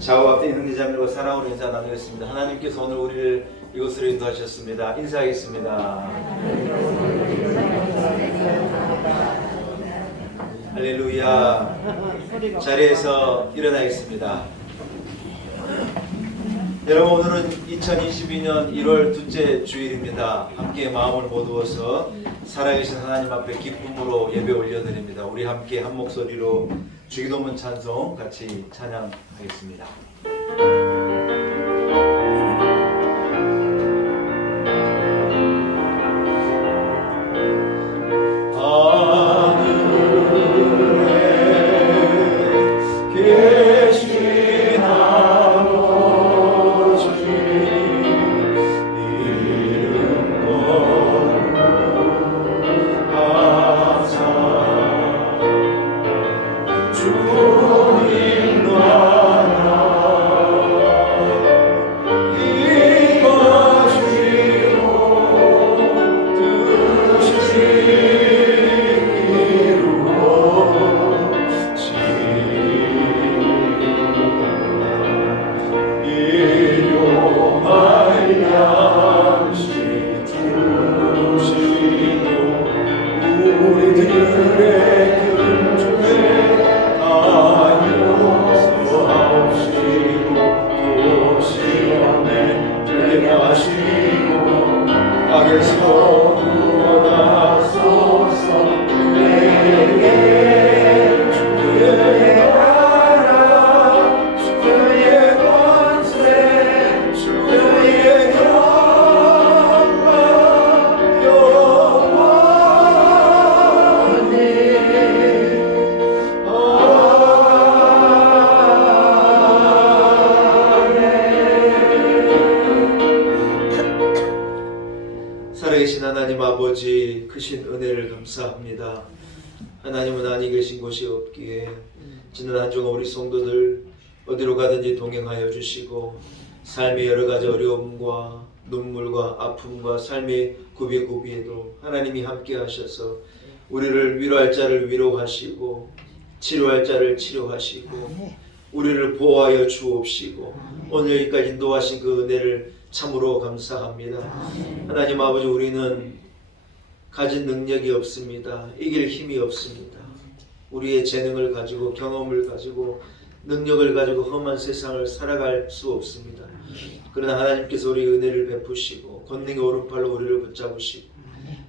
좌우 앞에 있는 형제자매들과 사랑으로 인사 나누겠습니다. 하나님께서 오늘 우리를 이곳으로 인도하셨습니다. 인사하겠습니다. 할렐루야. 자리에서 일어나겠습니다. 여러분, 오늘은 2022년 1월 둘째 주일입니다. 함께 마음을 모두어서 살아계신 하나님 앞에 기쁨으로 예배 올려드립니다. 우리 함께 한 목소리로 주기도문 찬송 같이 찬양하겠습니다. 살아계신 하나님 아버지, 크신 은혜를 감사합니다. 하나님은 아니 계신 곳이 없기에 지난 한 주간 우리 성도들 어디로 가든지 동행하여 주시고 삶의 여러 가지 어려움과 눈물과 아픔과 삶의 구비구비에도 하나님이 함께 하셔서 우리를 위로할 자를 위로하시고 치료할 자를 치료하시고 우리를 보호하여 주옵시고 오늘 여기까지 인도하신 그 은혜를 참으로 감사합니다. 하나님 아버지, 우리는 가진 능력이 없습니다. 이길 힘이 없습니다. 우리의 재능을 가지고 경험을 가지고 능력을 가지고 험한 세상을 살아갈 수 없습니다. 그러나 하나님께서 우리 은혜를 베푸시고 권능의 오른팔로 우리를 붙잡으시고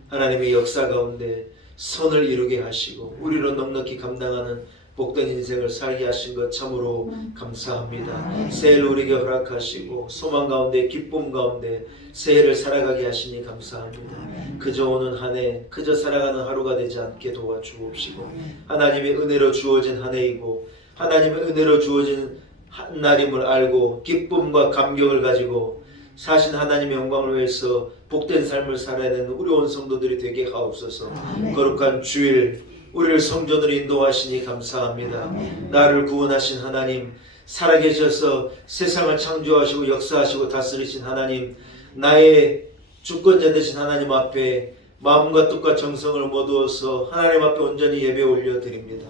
하나님의 역사 가운데 선을 이루게 하시고 우리로 넉넉히 감당하는 복된 인생을 살게 하신 것 참으로 감사합니다. 새해를 우리에게 허락하시고 소망 가운데 기쁨 가운데 새해를 살아가게 하시니 감사합니다. 그저 오는 한 해, 그저 살아가는 하루가 되지 않게 도와주옵시고 하나님의 은혜로 주어진 한 해이고 하나님의 은혜로 주어진 한 날임을 알고 기쁨과 감격을 가지고 사신 하나님의 영광을 위해서 복된 삶을 살아야 되는 우리 온 성도들이 되게 하옵소서. 거룩한 주일 우리를 성전으로 인도하시니 감사합니다. 나를 구원하신 하나님, 살아계셔서 세상을 창조하시고 역사하시고 다스리신 하나님, 나의 주권자 되신 하나님 앞에 마음과 뜻과 정성을 모두어서 하나님 앞에 온전히 예배 올려드립니다.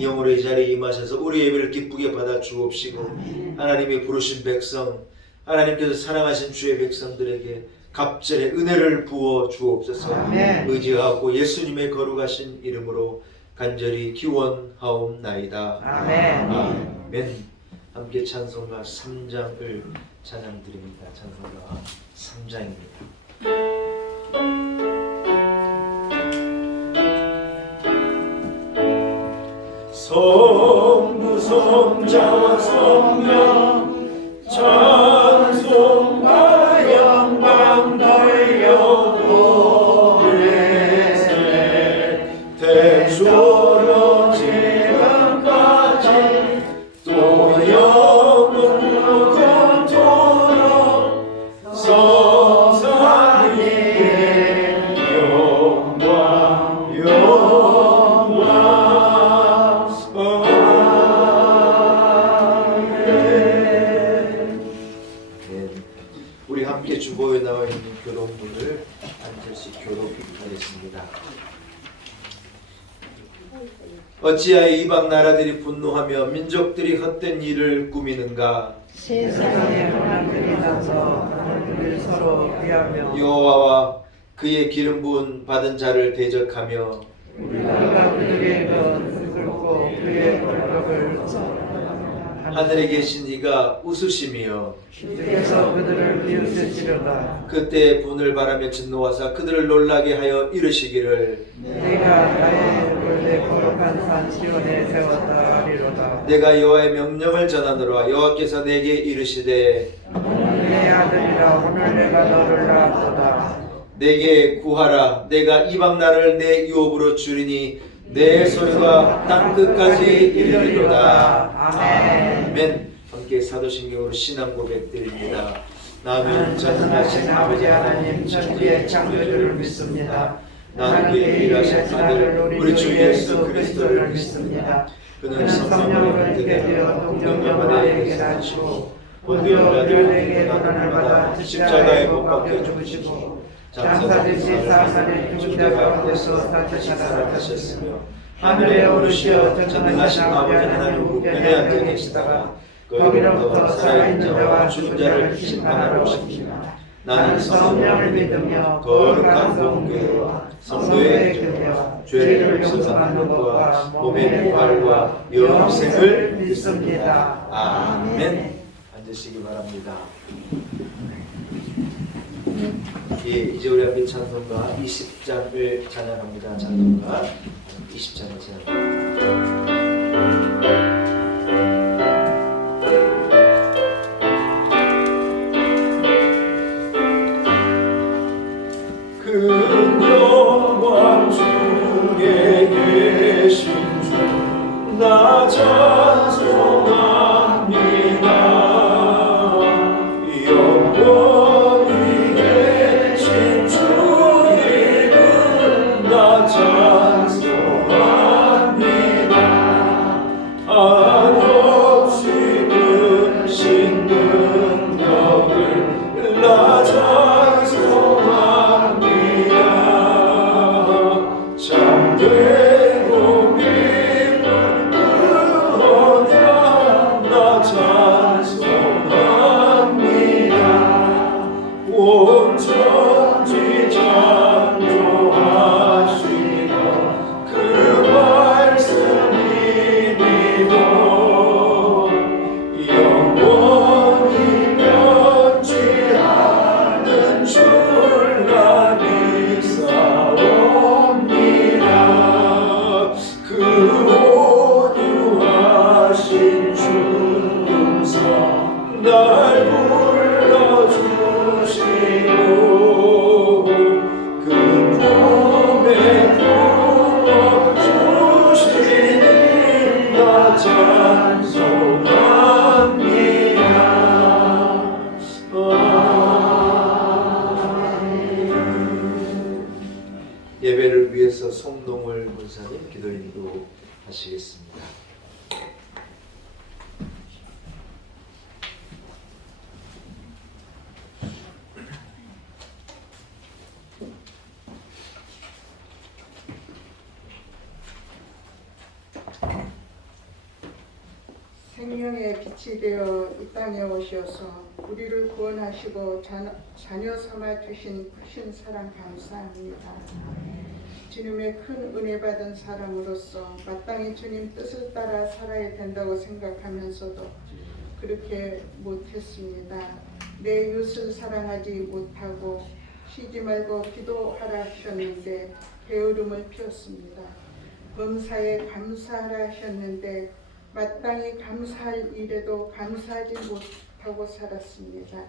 영으로 이 자리에 임하셔서 우리 예배를 기쁘게 받아 주옵시고 하나님이 부르신 백성, 하나님께서 사랑하신 주의 백성들에게 갑절의 은혜를 부어 주옵소서. 의지하고 예수님의 거룩하신 이름으로 간절히 기원하옵나이다. 아멘. 아멘. 함께 찬송가 3장을 찬양드립니다. 찬송가 3장입니다. 성부 성자와 성령 찬송과 영광 돌려보내세 대초로 지금까지 또 영원토록 성삼위의 영광 우리 함께 주보에 나와 있는 교독문을 한 절씩 교독하겠습니다. 어찌하여 이방 나라들이 분노하며 민족들이 헛된 일을 꾸미는가? 세상에 문화들이 나서 하나님을 서로 비하며 여호와와 그의 기름 부은 받은 자를 대적하며 우리가 그들의 것 긁고 그의 벌법을 하늘에 계신 이가 웃으시며 주께서 그들을 비웃으시려다. 그때 분을 바라며 진노하사 그들을 놀라게 하여 이르시기를 내가 나의 율을 내 거룩한 산 시온에 세웠다 하리로다. 내가 여호와의 명령을 전하노라. 여호와께서 내게 이르시되 너는 내 아들이라 오늘 내가 너를 낳았도다. 내게 구하라. 내가 이방 나라를 내 유업으로 주리니 내 소리가 땅 끝까지 이르리로다. 아멘. 함께 사도신경으로 신앙 고백드립니다. 나는 전능하신 아버지 하나님 천지의 창조주를 믿습니다. 나는 그의 일하신 아들 우리 주 예수 그리스도를 믿습니다. 그는 성령으로 인격되어 동정녀마다에게 낳으시고 본디오 빌라도에게 고난을 받아 십자가에 못 박혀 죽으시고 장사되시 사흘만에 죽은 자 가운데서 다시 살아나셨으며 하늘에 오르시어 전능하신 아버지 하나님 우편에 앉아 계시다가 거기로부터 살아있는 자와 죽은 자를 심판하러 오십니다. 나는 성령을 믿으며 거룩한 공교와 성도의 교회와 죄를 용서하는 것과 몸의 부활과 영생을 믿습니다. 아멘. 앉으시기 바랍니다. 예, 이제 우리 함께 찬송가 20장을 찬양합니다. 찬송가 20장을 찬양합니다. 큰 영광 중에 계신 주 나 찬송합니다. 영원히 계신 주 이름 나 찬송합니다. 한없이 크신 능력을 나 찬송합니다. 참되고 기쁜 그 언약 나 찬송합니다. 온 천지 창조하시던 그 말씀 이미도 영원히 변치 않는 줄 나 믿사옵니다. 그 온유하신 주님서 날 불러주시고 그 품에 품어주시니 나 찬송합니다. 예배를 위해서 송동을 권사님 기도 인도하시겠습니다. 생명의 빛이 되어 이 땅에 오셔서 우리를 구원하시고 자녀 삼아 주신 크신 사랑 감사합니다. 주님의 큰 은혜 받은 사람으로서 마땅히 주님 뜻을 따라 살아야 된다고 생각하면서도 그렇게 못했습니다. 내 이웃을 사랑하지 못하고 쉬지 말고 기도하라 하셨는데 게으름을 피웠습니다. 범사에 감사하라 하셨는데 마땅히 감사할 일에도 감사하지 못하고 살았습니다.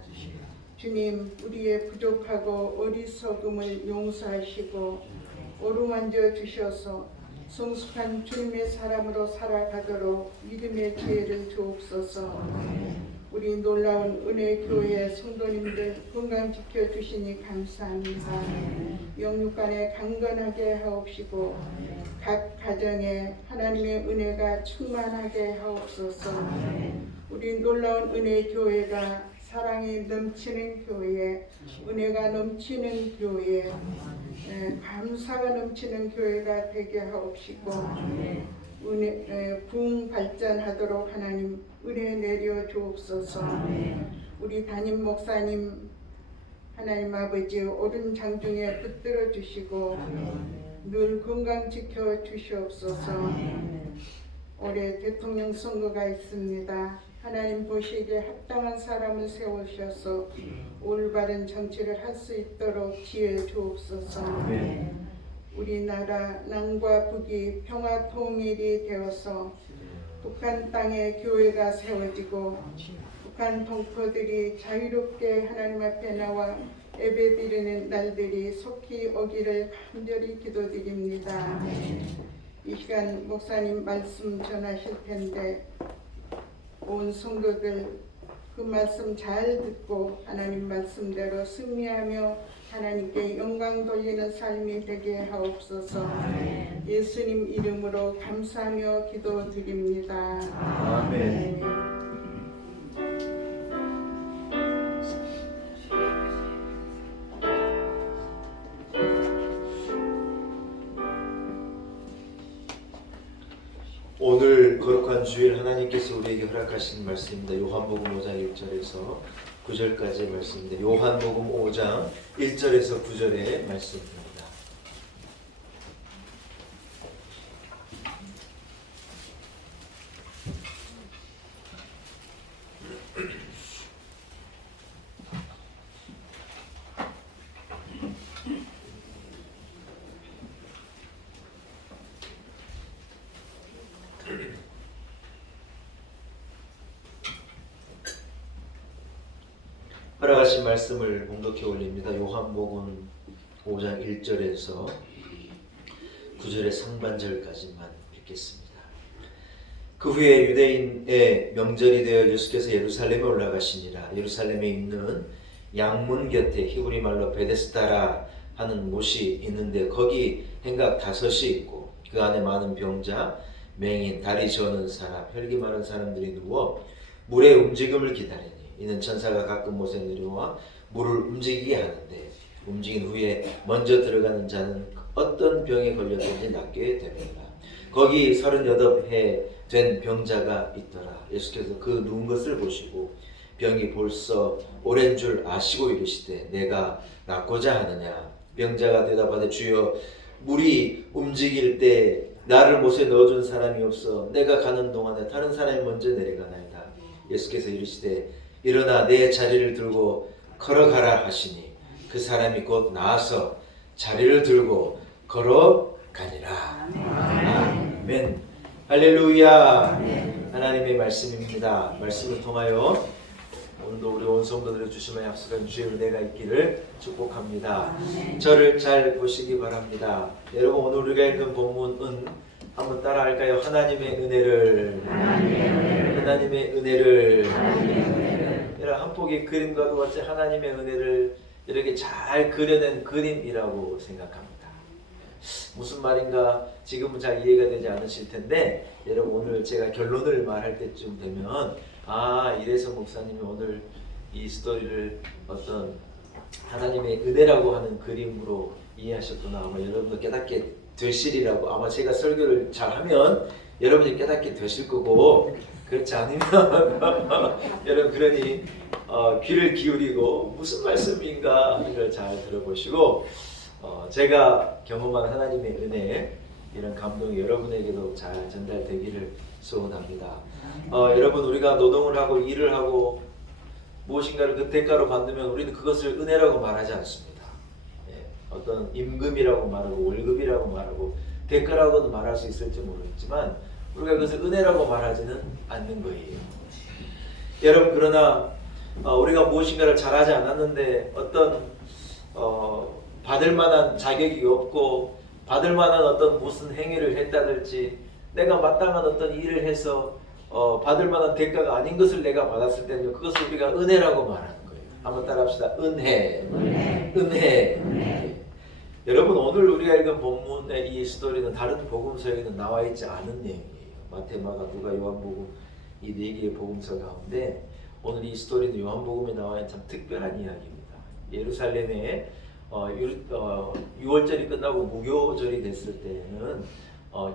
주님, 우리의 부족하고 어리석음을 용서하시고 어루만져 주셔서 성숙한 주님의 사람으로 살아가도록 믿음의 지혜를 주옵소서. 우리 놀라운 은혜 교회 성도님들 건강 지켜주시니 감사합니다. 영육간에 강건하게 하옵시고 각 가정에 하나님의 은혜가 충만하게 하옵소서. 우리 놀라운 은혜 교회가 사랑이 넘치는 교회, 은혜가 넘치는 교회, 감사가 넘치는 교회가 되게 하옵시고 부흥 발전하도록 하나님 은혜 내려 주옵소서. 우리 담임 목사님 하나님 아버지 오른 장중에 붙들어 주시고 늘 건강 지켜 주시옵소서. 올해 대통령 선거가 있습니다. 하나님 보시기에 합당한 사람을 세우셔서 올바른 정치를 할 수 있도록 지혜 주옵소서. 우리나라 남과 북이 평화 통일이 되어서 북한 땅에 교회가 세워지고 북한 동포들이 자유롭게 하나님 앞에 나와 예배드리는 날들이 속히 오기를 간절히 기도드립니다. 이 시간 목사님 말씀 전하실 텐데 온 성도들 그 말씀 잘 듣고 하나님 말씀대로 승리하며 하나님께 영광 돌리는 삶이 되게 하옵소서. 예수님 이름으로 감사하며 기도드립니다. 아멘. 오늘 거룩한 주일 하나님께서 우리에게 허락하신 말씀입니다. 요한복음 5장 1절에서 9절까지의 말씀인데 요한복음 5장 1절에서 9절의 말씀입니다. 허락하신 말씀을 봉독해 올립니다. 요한복음 5장 1절에서 9절의 상반절까지만 읽겠습니다. 그 후에 유대인의 명절이 되어 예수께서 예루살렘에 올라가시니라. 예루살렘에 있는 양문 곁에 히브리 말로 베데스다라 하는 못이 있는데 거기 행각 5이 있고 그 안에 많은 병자, 맹인, 다리 저는 사람, 혈기 많은 사람들이 누워 물의 움직임을 기다리니 이는 천사가 가끔 못에 내려와 물을 움직이게 하는데 움직인 후에 먼저 들어가는 자는 어떤 병에 걸렸든지 낫게 됩니다. 거기 38해 된 병자가 있더라. 예수께서 그 누운 것을 보시고 병이 벌써 오랜 줄 아시고 이르시되 내가 낫고자 하느냐. 병자가 대답하되 주여 물이 움직일 때 나를 못에 넣어준 사람이 없어 내가 가는 동안에 다른 사람이 먼저 내려가나이다. 예수께서 이르시되 일어나 내 자리를 들고 걸어가라 하시니 그 사람이 곧 나아서 자리를 들고 걸어가니라. 아멘. 할렐루야. 하나님의 말씀입니다. 말씀을 통하여 오늘도 우리 온 성도들의 주심을 약속한 주의 은혜가 있기를 축복합니다. 저를 잘 보시기 바랍니다. 여러분 오늘 우리가 읽은 본문은 한번 따라할까요? 하나님의 은혜를 여러분 한 폭의 그림과도 같이 하나님의 은혜를 이렇게 잘 그려낸 그림이라고 생각합니다. 무슨 말인가 지금은 잘 이해가 되지 않으실 텐데 여러분 오늘 제가 결론을 말할 때쯤 되면 이래서 목사님이 오늘 이 스토리를 어떤 하나님의 은혜라고 하는 그림으로 이해하셨구나. 아마 여러분도 깨닫게 되시리라고 아마 제가 설교를 잘하면 여러분이 깨닫게 되실 거고 그렇지 않으면 여러분 그러니 귀를 기울이고 무슨 말씀인가 하는 걸 잘 들어보시고 제가 경험한 하나님의 은혜 이런 감동이 여러분에게도 잘 전달되기를 소원합니다. 여러분 우리가 노동을 하고 일을 하고 무엇인가를 그 대가로 받으면 우리는 그것을 은혜라고 말하지 않습니다. 어떤 임금이라고 말하고 월급이라고 말하고 대가라고도 말할 수 있을지 모르겠지만 우리가 그것을 은혜라고 말하지는 않는 거예요. 여러분 그러나 우리가 무엇인가를 잘하지 않았는데 어떤 받을 만한 자격이 없고 받을 만한 어떤 무슨 행위를 했다든지 내가 마땅한 어떤 일을 해서 받을 만한 대가가 아닌 것을 내가 받았을 때는 그것을 우리가 은혜라고 말하는 거예요. 한번 따라합시다. 은혜. 여러분 오늘 우리가 읽은 본문의 이 스토리는 다른 복음서에는 나와 있지 않은 내용이에요. 마태, 마가, 누가, 요한복음 이 4개의 복음서 가운데 오늘 이 스토리는 요한복음에 나와 있는 참 특별한 이야기입니다. 예루살렘에 6월절이 끝나고 무교절이 됐을 때는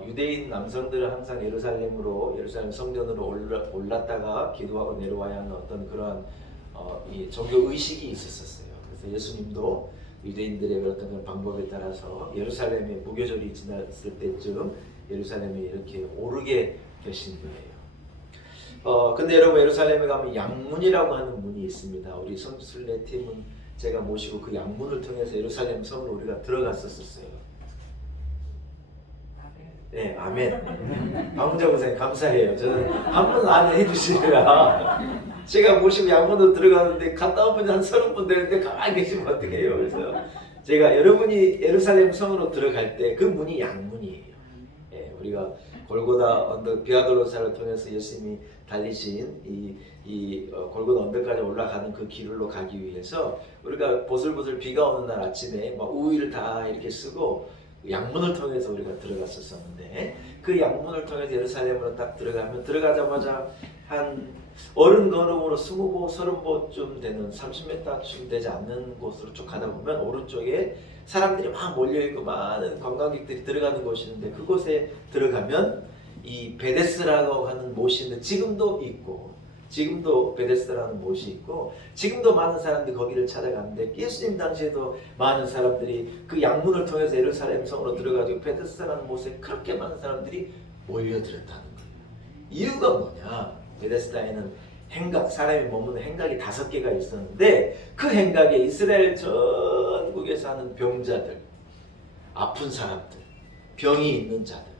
유대인 남성들은 항상 예루살렘 성전으로 올랐다가 기도하고 내려와야 하는 어떤 그런 이 종교 의식이 있었어요. 그래서 예수님도 유대인들의 어떤 그런 방법에 따라서 예루살렘에 무교절이 지났을 때쯤 예루살렘에 이렇게 오르게 되신 거예요. 근데 여러분 예루살렘에 가면 양문이라고 하는 문이 있습니다. 우리 성지순례 팀은 제가 모시고 그 양문을 통해서 예루살렘 성으로 우리가 들어갔었어요. 네, 아멘. 박문자 선생님 감사해요. 저는 한 번 안 해주시느라 제가 모시고 양문으로 들어가는데 갔다 온 분이 한 30분 되는데 가만히 계시면 어떡해요. 그래서 제가 여러분이 예루살렘 성으로 들어갈 때 그 문이 양문이에요. 예, 우리가 골고다 언덕 비아돌로사를 통해서 예수님이 달리신 이 골고다 언덕까지 올라가는 그 길로 가기 위해서 우리가 보슬보슬 비가 오는 날 아침에 막 우위를 다 이렇게 쓰고 양문을 통해서 우리가 들어갔었는데 그 양문을 통해서 예루살렘으로 딱 들어가자마자 한 어른 걸음으로 20보, 30보쯤 되는 30m쯤 되지 않는 곳으로 쭉 가다 보면 오른쪽에 사람들이 막 몰려있고 많은 관광객들이 들어가는 곳이 있는데 그곳에 들어가면 이 베데스라고 하는 못이 있는데 지금도 베데스라는 못이 있고 지금도 많은 사람들이 거기를 찾아가는데 예수님 당시에도 많은 사람들이 그 양문을 통해서 예루살렘 성으로 들어가지고 베데스라는 못에 그렇게 많은 사람들이 몰려들었다는 거예요. 이유가 뭐냐? 베데스다에는 행각, 사람이 머무는 행각이 5개가 있었는데 그 행각에 이스라엘 전국에 사는 병자들, 아픈 사람들, 병이 있는 자들,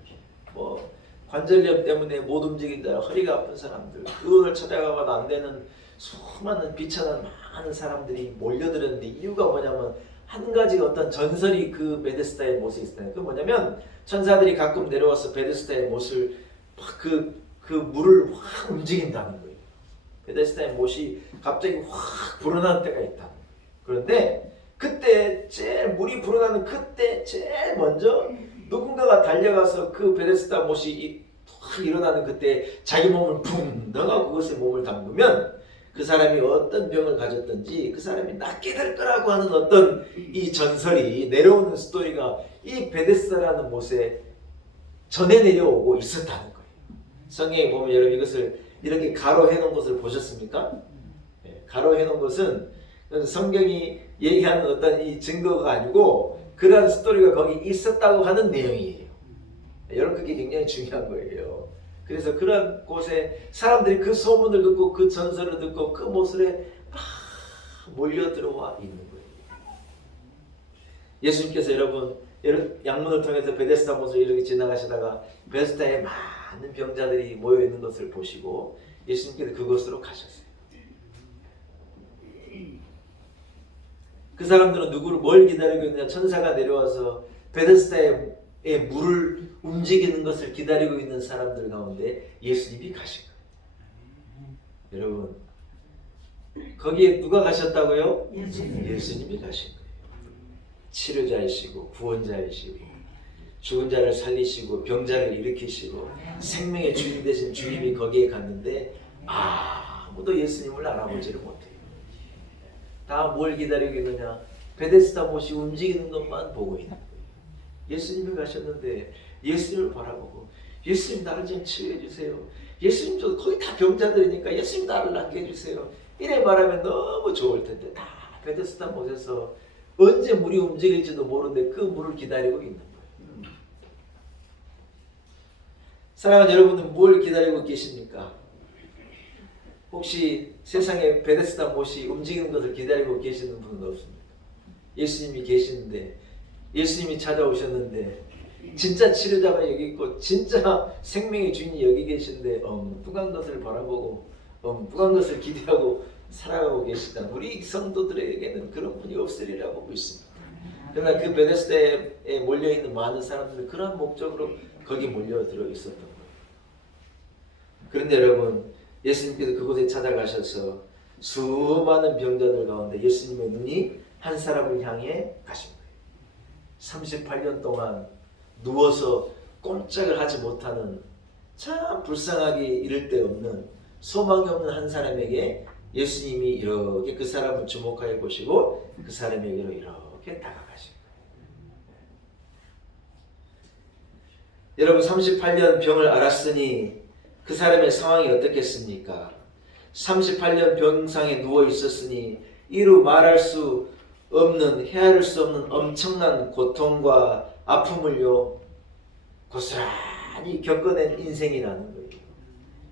뭐 관절염 때문에 못 움직인다, 허리가 아픈 사람들, 그걸 찾아가봐도 안 되는 수많은 비천한 많은 사람들이 몰려들었는데 이유가 뭐냐면 한 가지 어떤 전설이 그 베데스다의 못에 있었다. 그 뭐냐면 천사들이 가끔 내려와서 베데스다의 못을 그 물을 확 움직인다는 거예요. 베데스다의 못이 갑자기 확 불어나는 때가 있다. 그런데 그때 제일 물이 불어나는 그때 제일 먼저 누군가가 달려가서 그 베데스다 못이 확 일어나는 그때 자기 몸을 붕 넣어 그것에 몸을 담그면 그 사람이 어떤 병을 가졌든지 그 사람이 낫게 될 거라고 하는 어떤 이 전설이 내려오는 스토리가 이 베데스다라는 못에 전해 내려오고 있었다는 거예요. 성경에 보면 여러분 이것을 이렇게 가로해 놓은 것을 보셨습니까? 네, 가로해 놓은 것은 성경이 얘기하는 어떤 이 증거가 아니고 그러한 스토리가 거기 있었다고 하는 내용이에요. 여러분 그게 굉장히 중요한 거예요. 그래서 그런 곳에 사람들이 그 소문을 듣고 그 전설을 듣고 그 모습에 막 몰려 들어와 있는 거예요. 예수님께서 여러분 양문을 통해서 베데스다 못을 이렇게 지나가시다가 베데스다에 많은 병자들이 모여 있는 것을 보시고 예수님께서 그곳으로 가셨어요. 그 사람들은 뭘 기다리고 있느냐? 천사가 내려와서 베데스다의 물을 움직이는 것을 기다리고 있는 사람들 가운데 예수님이 가신 거예요. 여러분 거기에 누가 가셨다고요? 예수님이 가신 거예요. 치료자이시고 구원자이시고 죽은 자를 살리시고 병자를 일으키시고 생명의 주인 되신 주님이 거기에 갔는데 아무도 예수님을 알아보지를 못해요. 다 뭘 기다리고 있느냐? 베데스다 못이 움직이는 것만 보고 있는 거예요. 예수님이 가셨는데 예수님을 바라보고 예수님 나를 좀 치유해 주세요. 예수님 저 거의 다 병자들이니까 예수님 나를 낫게 해주세요. 이래 말하면 너무 좋을 텐데 다 베데스다 못에서 언제 물이 움직일지도 모르는데 그 물을 기다리고 있는 거예요. 사랑하는 여러분은 뭘 기다리고 계십니까? 혹시 세상에 베데스다 못이 움직이는 것을 기다리고 계시는 분은 없습니까? 예수님이 계시는데 예수님이 찾아오셨는데 진짜 치료자가 여기 있고 진짜 생명의 주인이 여기 계신데 엉뚱한 것을 바라보고 엉뚱한 것을 기대하고 살아가고 계시다. 우리 성도들에게는 그런 분이 없으리라고 믿습니다. 그러나 그 베데스다에 몰려있는 많은 사람들은 그런 목적으로 거기 몰려들어 있었던 거예요. 그런데 여러분 예수님께서 그곳에 찾아가셔서 수많은 병자들 가운데 예수님의 눈이 한 사람을 향해 가신 거예요. 38년 동안 누워서 꼼짝을 하지 못하는 참 불쌍하기 이를 데 없는 소망이 없는 한 사람에게 예수님이 이렇게 그 사람을 주목하여 보시고 그 사람에게로 이렇게 다가가신 거예요. 여러분 38년 병을 앓았으니 그 사람의 상황이 어떻겠습니까? 38년 병상에 누워 있었으니 이루 말할 수 없는, 헤아릴 수 없는 엄청난 고통과 아픔을요 고스란히 겪어낸 인생이라는 거예요.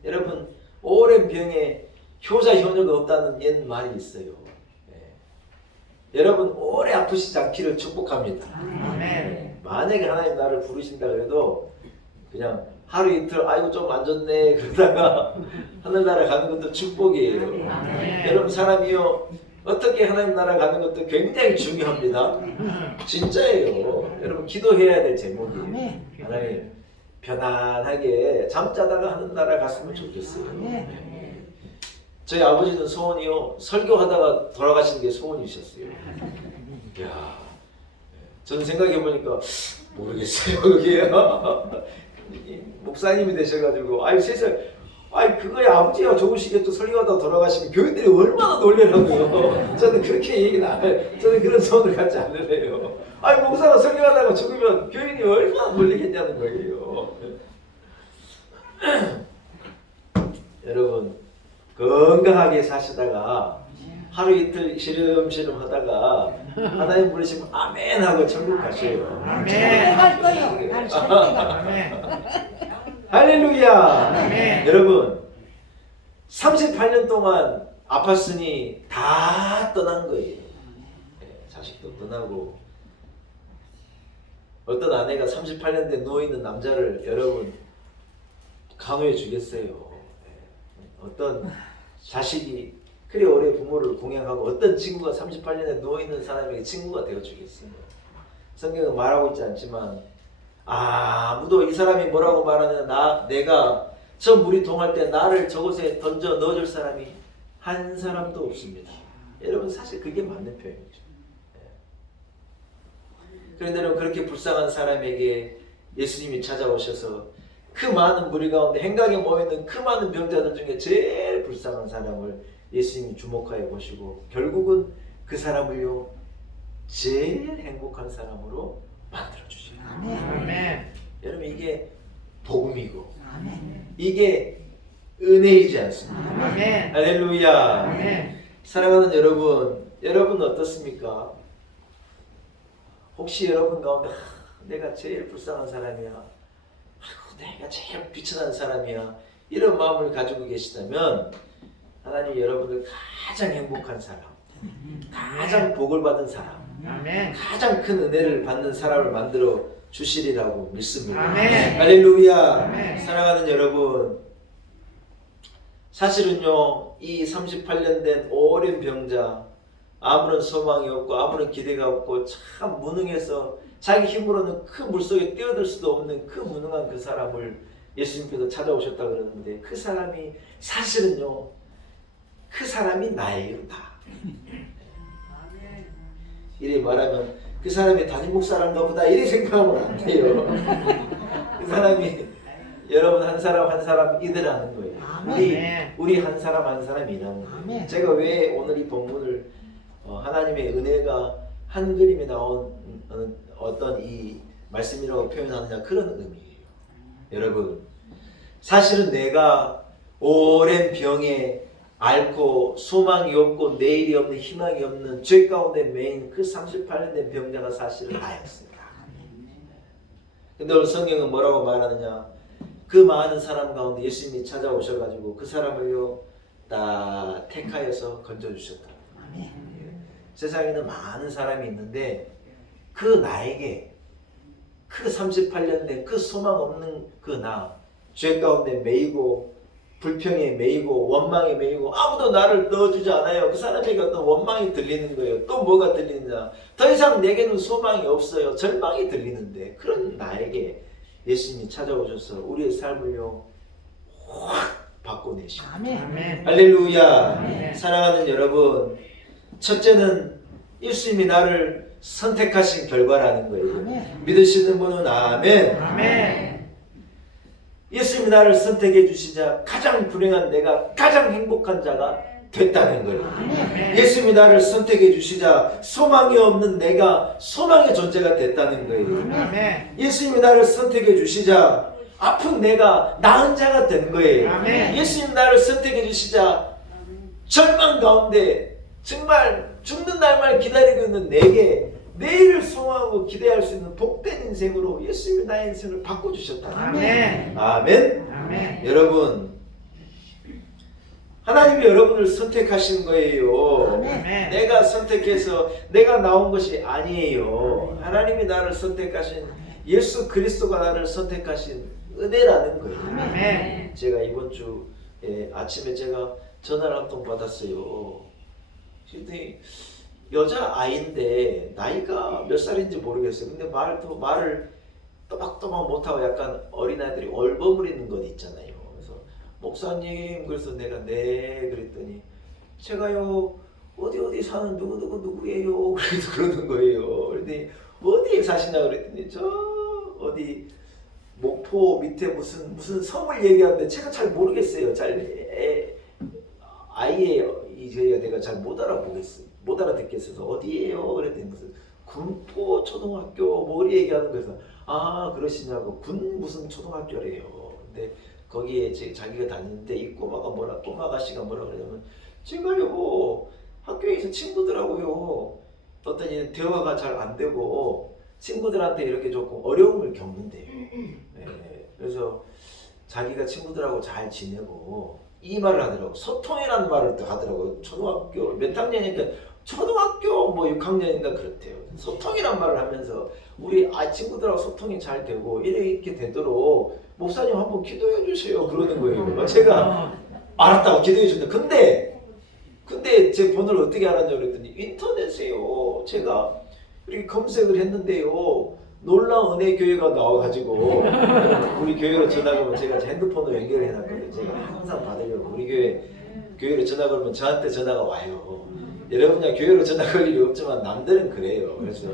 여러분 오랜 병에 효자 효녀가 없다는 옛 말이 있어요. 여러분 오래 아프시지 않기를 축복합니다. 만약에 하나님 나를 부르신다 그래도 그냥 하루 이틀 아이고 좀 안 좋네 그러다가 하늘나라 가는 것도 축복이에요. 여러분 사람이요 어떻게 하나님 나라 가는 것도 굉장히 중요합니다. 진짜예요. 여러분 기도해야 될 제목이에요. 하나님 편안하게 잠자다가 하늘나라 갔으면 좋겠어요. 저희 아버지는 소원이요 설교하다가 돌아가시는 게 소원이셨어요. 이야, 저는 생각해 보니까 모르겠어요 그게. 목사님이 되셔가지고 아이 세상 아이 그거에 아버지가 좋으시게 또 설교하다가 돌아가시면 교인들이 얼마나 놀래라고요. 저는 그렇게 얘기는 안 해요. 저는 그런 소원을 갖지 않으래요. 아이 목사가 설교하다가 죽으면 교인이 얼마나 놀리겠냐는 거예요. 여러분 건강하게 사시다가 하루 이틀 시름시름 하다가 하나님 부르시면 아멘 하고 천국 가셔요. 아멘. 갈 거예요. 난 절대가. 아멘. 할렐루야. 아멘. 여러분 38년 동안 아팠으니 다 떠난 거예요. 자식도 떠나고 어떤 아내가 38년 된 누워있는 남자를 여러분 강요해 주겠어요. 어떤 자식이 그리 오래 부모를 공양하고 어떤 친구가 38년에 누워있는 사람에게 친구가 되어주겠어요. 성경은 말하고 있지 않지만 아무도 이 사람이 뭐라고 말하느냐 내가 저 물이 동할 때 나를 저곳에 던져 넣어줄 사람이 한 사람도 없습니다. 여러분 사실 그게 맞는 표현이죠. 그런데 여러분 그렇게 불쌍한 사람에게 예수님이 찾아오셔서 그 많은 무리 가운데 행각에 모여있는 그 많은 병자들 중에 제일 불쌍한 사람을 예수님이 주목하여 보시고 결국은 그 사람을요 제일 행복한 사람으로 만들어 주시고 아멘. 여러분 이게 복음이고 아멘. 이게 은혜이지 않습니까? 아멘. 할렐루야. 아멘. 사랑하는 여러분 어떻습니까? 혹시 여러분 가운데 내가 제일 불쌍한 사람이야, 내가 제일 비천한 사람이야 이런 마음을 가지고 계시다면 하나님 여러분을 가장 행복한 사람, 가장 복을 받은 사람, 아멘. 가장 큰 은혜를 받는 사람을 만들어 주시리라고 믿습니다. 아멘. 할렐루야. 아멘. 사랑하는 여러분, 사실은요 이 38년 된 오랜 병자, 아무런 소망이 없고 아무런 기대가 없고 참 무능해서 자기 힘으로는 큰 물속에 뛰어들 수도 없는 그 무능한 그 사람을 예수님께서 찾아오셨다 그러는데 그 사람이 사실은요 그 사람이 나예요. 나. 이래 말하면 그 사람이 담임 목사란가 보다 이래 생각하면 안 돼요. 그 사람이 여러분 한 사람 이들하는 거예요. 아멘. 우리 한 사람 이라는 거예요. 아멘. 제가 왜 오늘 이 본문을 하나님의 은혜가 한 그림에 나온 어떤 이 말씀이라고 표현하느냐 그런 의미예요. 여러분 사실은 내가 오랜 병에 앓고 소망이 없고 내일이 없는 희망이 없는 죄 가운데 매인 그 38년 된 병자가 사실은 나였습니다. 근데 오늘 성경은 뭐라고 말하느냐, 그 많은 사람 가운데 예수님이 찾아오셔가지고 그 사람을요 다 택하여서 건져주셨다. 세상에는 많은 사람이 있는데 그 나에게 그 38년 된 그 소망 없는 그 나, 죄 가운데 매이고 불평에 매이고 원망에 매이고 아무도 나를 넣어주지 않아요. 그 사람에게 어떤 원망이 들리는 거예요. 또 뭐가 들리느냐, 더 이상 내게는 소망이 없어요. 절망이 들리는데 그런 나에게 예수님이 찾아오셔서 우리의 삶을요 확 바꿔내시고. 아멘. 할렐루야. 아멘. 사랑하는 여러분, 첫째는 예수님이 나를 선택하신 결과라는 거예요. 아멘. 믿으시는 분은 아멘. 아멘. 예수님이 나를 선택해 주시자 가장 불행한 내가 가장 행복한 자가 됐다는 거예요. 아멘. 예수님이 나를 선택해 주시자 소망이 없는 내가 소망의 존재가 됐다는 거예요. 아멘. 예수님이 나를 선택해 주시자 아픈 내가 나은 자가 된 거예요. 아멘. 예수님이 나를 선택해 주시자 절망 가운데 정말 죽는 날만 기다리고 있는 내게 내일을 소망하고 기대할 수 있는 복된 인생으로 예수님이 나의 인생을 바꿔주셨다. 아멘. 아멘. 아멘. 여러분, 하나님이 여러분을 선택하신 거예요. 아멘. 내가 선택해서 내가 나온 것이 아니에요. 하나님이 나를 선택하신, 예수 그리스도가 나를 선택하신 은혜라는 거예요. 아멘. 제가 이번 주에 아침에 제가 전화를 한 통 받았어요. 그랬더니 여자 아이인데 나이가 몇 살인지 모르겠어요. 근데 말을 또박또박 못하고 약간 어린아이들이 얼버무리는 것 있잖아요. 그래서 목사님, 그래서 내가 네 그랬더니 제가요 어디 사는 누구예요. 그래서 그러는 거예요. 그랬더니 어디에 사시나 그랬더니 저 어디 목포 밑에 무슨 섬을 얘기하는데 제가 잘 모르겠어요. 아이의 이제야 내가 잘 못 알아듣겠어서 어디에요? 그랬더니 무슨 군포 초등학교 뭘 얘기하는 거에서 아 그러시냐고 군 무슨 초등학교래요. 근데 거기에 자기가 다니는데 이 꼬마 아가씨가 뭐라 그러냐면 제가요 학교에서 친구들하고요 어떤 대화가 잘 안 되고 친구들한테 이렇게 조금 어려움을 겪는데요. 네, 그래서 자기가 친구들하고 잘 지내고 이 말을 하더라고. 소통이라는 말을 또 하더라고. 초등학교 몇 학년이니까 초등학교 뭐 6학년인가 그렇대요. 소통이란 말을 하면서 우리 친구들하고 소통이 잘 되고 이렇게 되도록 목사님 한번 기도해 주세요 그러는 거예요. 제가 알았다고 기도해 준다. 근데 제 번호를 어떻게 알았냐 그랬더니 인터넷에요. 제가 이렇게 검색을 했는데요. 놀라운 은혜 교회가 나와가지고 우리 교회로 전화 걸면 제가 제 핸드폰으로 연결을 해놨거든요. 제가 항상 받으려고 우리 교회로 전화 걸면 저한테 전화가 와요. 여러분야 교회로 전화 걸 일이 없지만 남들은 그래요. 그래서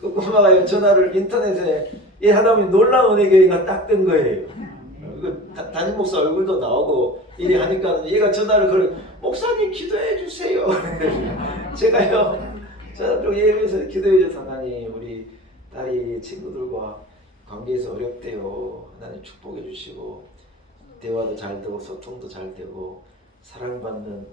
그 꼬마가 전화를 인터넷에 하다 보니 놀라운 은혜 교회가 딱 뜬 거예요. 담임 목사 얼굴도 나오고 이래 하니까 얘가 전화를 걸어 목사님 기도해 주세요. 제가요 저쪽 예배에서 기도해 주셔서 하나님 우리 딸이 친구들과 관계에서 어렵대요. 하나님 축복해 주시고 대화도 잘 되고 소통도 잘 되고 사랑받는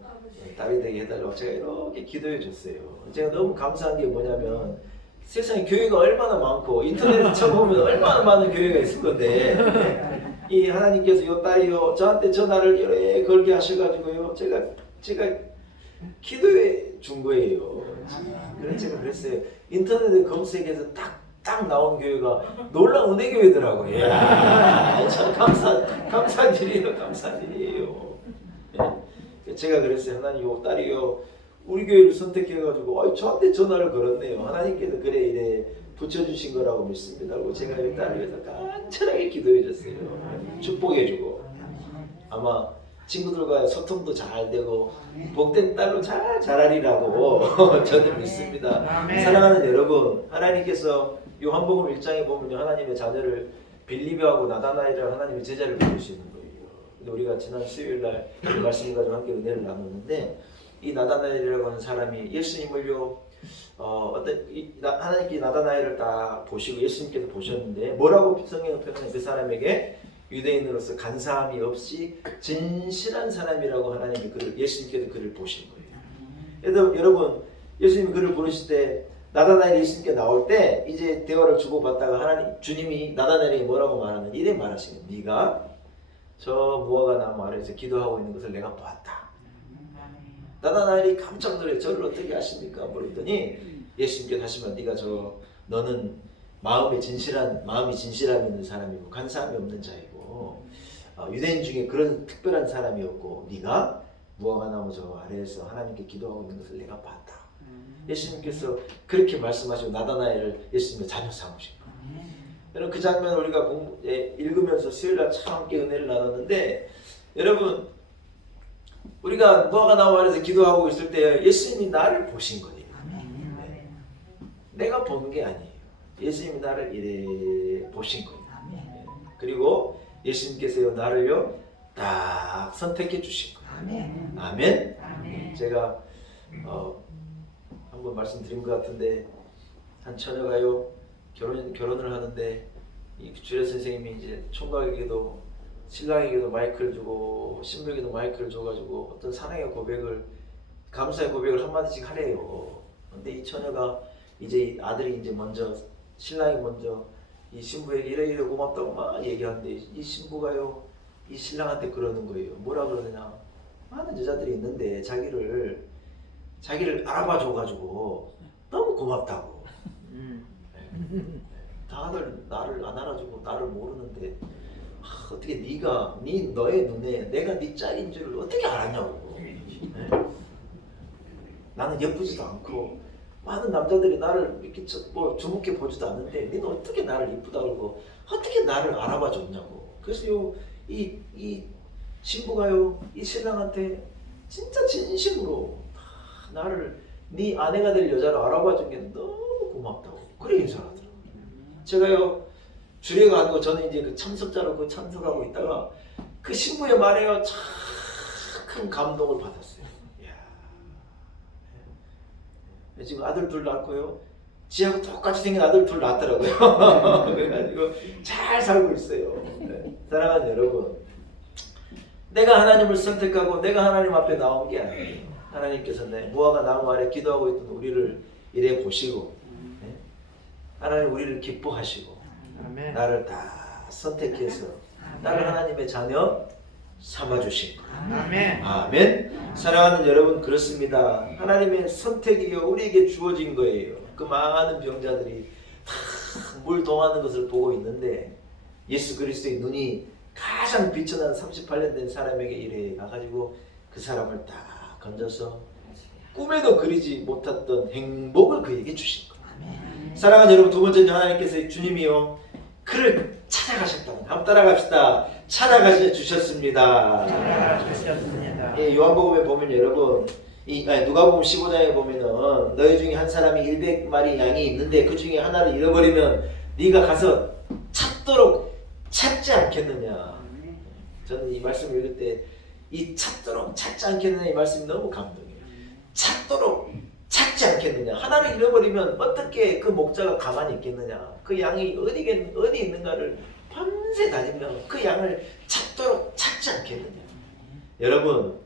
딸이 되게 해달라고 제가 이렇게 기도해 줬어요. 제가 너무 감사한 게 뭐냐면 세상에 교회가 얼마나 많고 인터넷에 쳐보면 얼마나 많은 교회가 있을 건데 이 하나님께서 요 딸이요 저한테 전화를 이렇게 걸게 하셔가지고요 제가 기도해 준 거예요. 그래서 제가 그랬어요. 인터넷에 검색해서 딱 나온 교회가 놀라운 은혜 교회더라고요. 이야, 참 감사한 일이에요. 예. 제가 그랬어요. 하나님 요 딸이요 우리 교회를 선택해가지고 저한테 전화를 걸었네요. 하나님께서 그래 이래 붙여주신 거라고 믿습니다. 그리고 제가 이 딸을 위해서 간절하게 기도해줬어요. 축복해주고 아마 친구들과 소통도 잘 되고 복된 딸로 잘 자라리라고 저는 믿습니다. 아멘. 사랑하는 여러분, 하나님께서 요한복음 1장에 보면 하나님의 자녀를 빌리벼하고 나다나엘이라는 하나님의 제자를 부르시는 거예요. 근데 우리가 지난 수요일날 이 말씀을 가지고 함께 은혜를 나눴는데 이 나다나엘이라고 하는 사람이 예수님을요 하나님께 나다나엘을 다 보시고 예수님께서 보셨는데 뭐라고 성경은 표현해 그 사람에게 유대인으로서 간사함이 없이 진실한 사람이라고 하나님이 예수님께서 그를 보신 거예요. 여러분 예수님이 그를 부르실 때 나다나엘이 예수님께 나올 때 이제 대화를 주고받다가 주님이 나다나엘에게 뭐라고 말하는 이래 말하시는 네가 저 무화과 나무 아래에서 기도하고 있는 것을 내가 보았다. 나다나엘이 깜짝 놀래 저를 어떻게 아십니까? 그랬더니 예수님께 다시 말하면 너는 마음이 진실함 있는 사람이고 간사함이 없는 자이고 유대인 중에 그런 특별한 사람이었고 네가 무화과 나무 저 아래에서 하나님께 기도하고 있는 것을 내가 봤다. 예수님께서 그렇게 말씀하시고 나다나엘을 예수님의 자녀 삼으신 거예요. 여러분 그 장면을 우리가 읽으면서 수요일날 참 함께 은혜를 나눴는데 여러분 우리가 무화과 나무 아래에서 기도하고 있을 때 예수님이 나를 보신 거예요. 네. 내가 본 게 아니에요. 예수님이 나를 이래 보신 거예요. 네. 그리고 예수님께서요 나를요 딱 선택해 주신 거예요. 아멘. 제가 한번 말씀드린 것 같은데 한 처녀가요 결혼을 하는데 이 주례 선생님이 이제 총각에게도 신랑에게도 마이크를 주고 신부에게도 마이크를 줘가지고 어떤 사랑의 고백을 감사의 고백을 한마디씩 하래요. 근데 이 처녀가 이제 아들이 이제 먼저 신랑이 먼저 이 신부에게 이래 고맙다고 막 얘기하는데 이 신부가요 이 신랑한테 그러는 거예요. 뭐라 그러느냐, 많은 여자들이 있는데 자기를 알아봐 줘가지고 너무 고맙다고. 다들 나를 안 알아주고 나를 모르는데 어떻게 너의 눈에 내가 네 짝인 줄을 어떻게 알았냐고. 나는 예쁘지도 않고 많은 남자들이 나를 이렇게 뭐 주목해 보지도 않는데 너는 어떻게 나를 이쁘다 그러고 어떻게 나를 알아봐 줬냐고. 그래서 이 신부가요 이 신랑한테 진짜 진심으로 나를 네 아내가 될 여자를 알아봐 준 게 너무 고맙다고 그래 인사를 하더라고요. 제가요 주례가 아니고 저는 이제 그 참석자로 그 참석하고 있다가 그 신부의 말에요 참 큰 감동을 받았어요. 이야. 지금 아들 둘 낳고요 지하고 똑같이 생긴 아들 둘 낳았더라고요. 그래가지고 잘 살고 있어요. 사랑하는 여러분, 내가 하나님을 선택하고 내가 하나님 앞에 나온 게 아니에요. 하나님께서 무화과 나무 아래 기도하고 있던 우리를 이래 보시고 하나님 우리를 기뻐하시고 아멘. 나를 다 선택해서 나를 하나님의 자녀 삼아주신 거예요. 아멘. 아멘. 사랑하는 여러분, 그렇습니다. 하나님의 선택이요 우리에게 주어진 거예요. 그 많은 병자들이 다 물 동하는 것을 보고 있는데 예수 그리스도의 눈이 가장 비천한 38년 된 사람에게 이래 가가지고 그 사람을 다 건져서 꿈에도 그리지 못했던 행복을 그에게 주신 거예요. 사랑하는 여러분, 두 번째는 하나님께서 주님이요 그를 찾아가셨다. 한번 따라갑시다. 찾아가셔 주셨습니다. 주셨습니다. 예, 요한복음에 보면 여러분 누가복음 15장에 보면은 너희 중에 한 사람이 100마리 양이 있는데 그 중에 하나를 잃어버리면 네가 가서 찾도록 찾지 않겠느냐. 저는 이 말씀을 읽을 때 이 찾도록 찾지 않겠느냐 이 말씀이 너무 감동이에요. 찾도록 찾지 않겠느냐. 하나를 잃어버리면 어떻게 그 목자가 가만히 있겠느냐. 그 양이 어디 있는가를 밤새 다니며 그 양을 찾도록 찾지 않겠느냐. 여러분,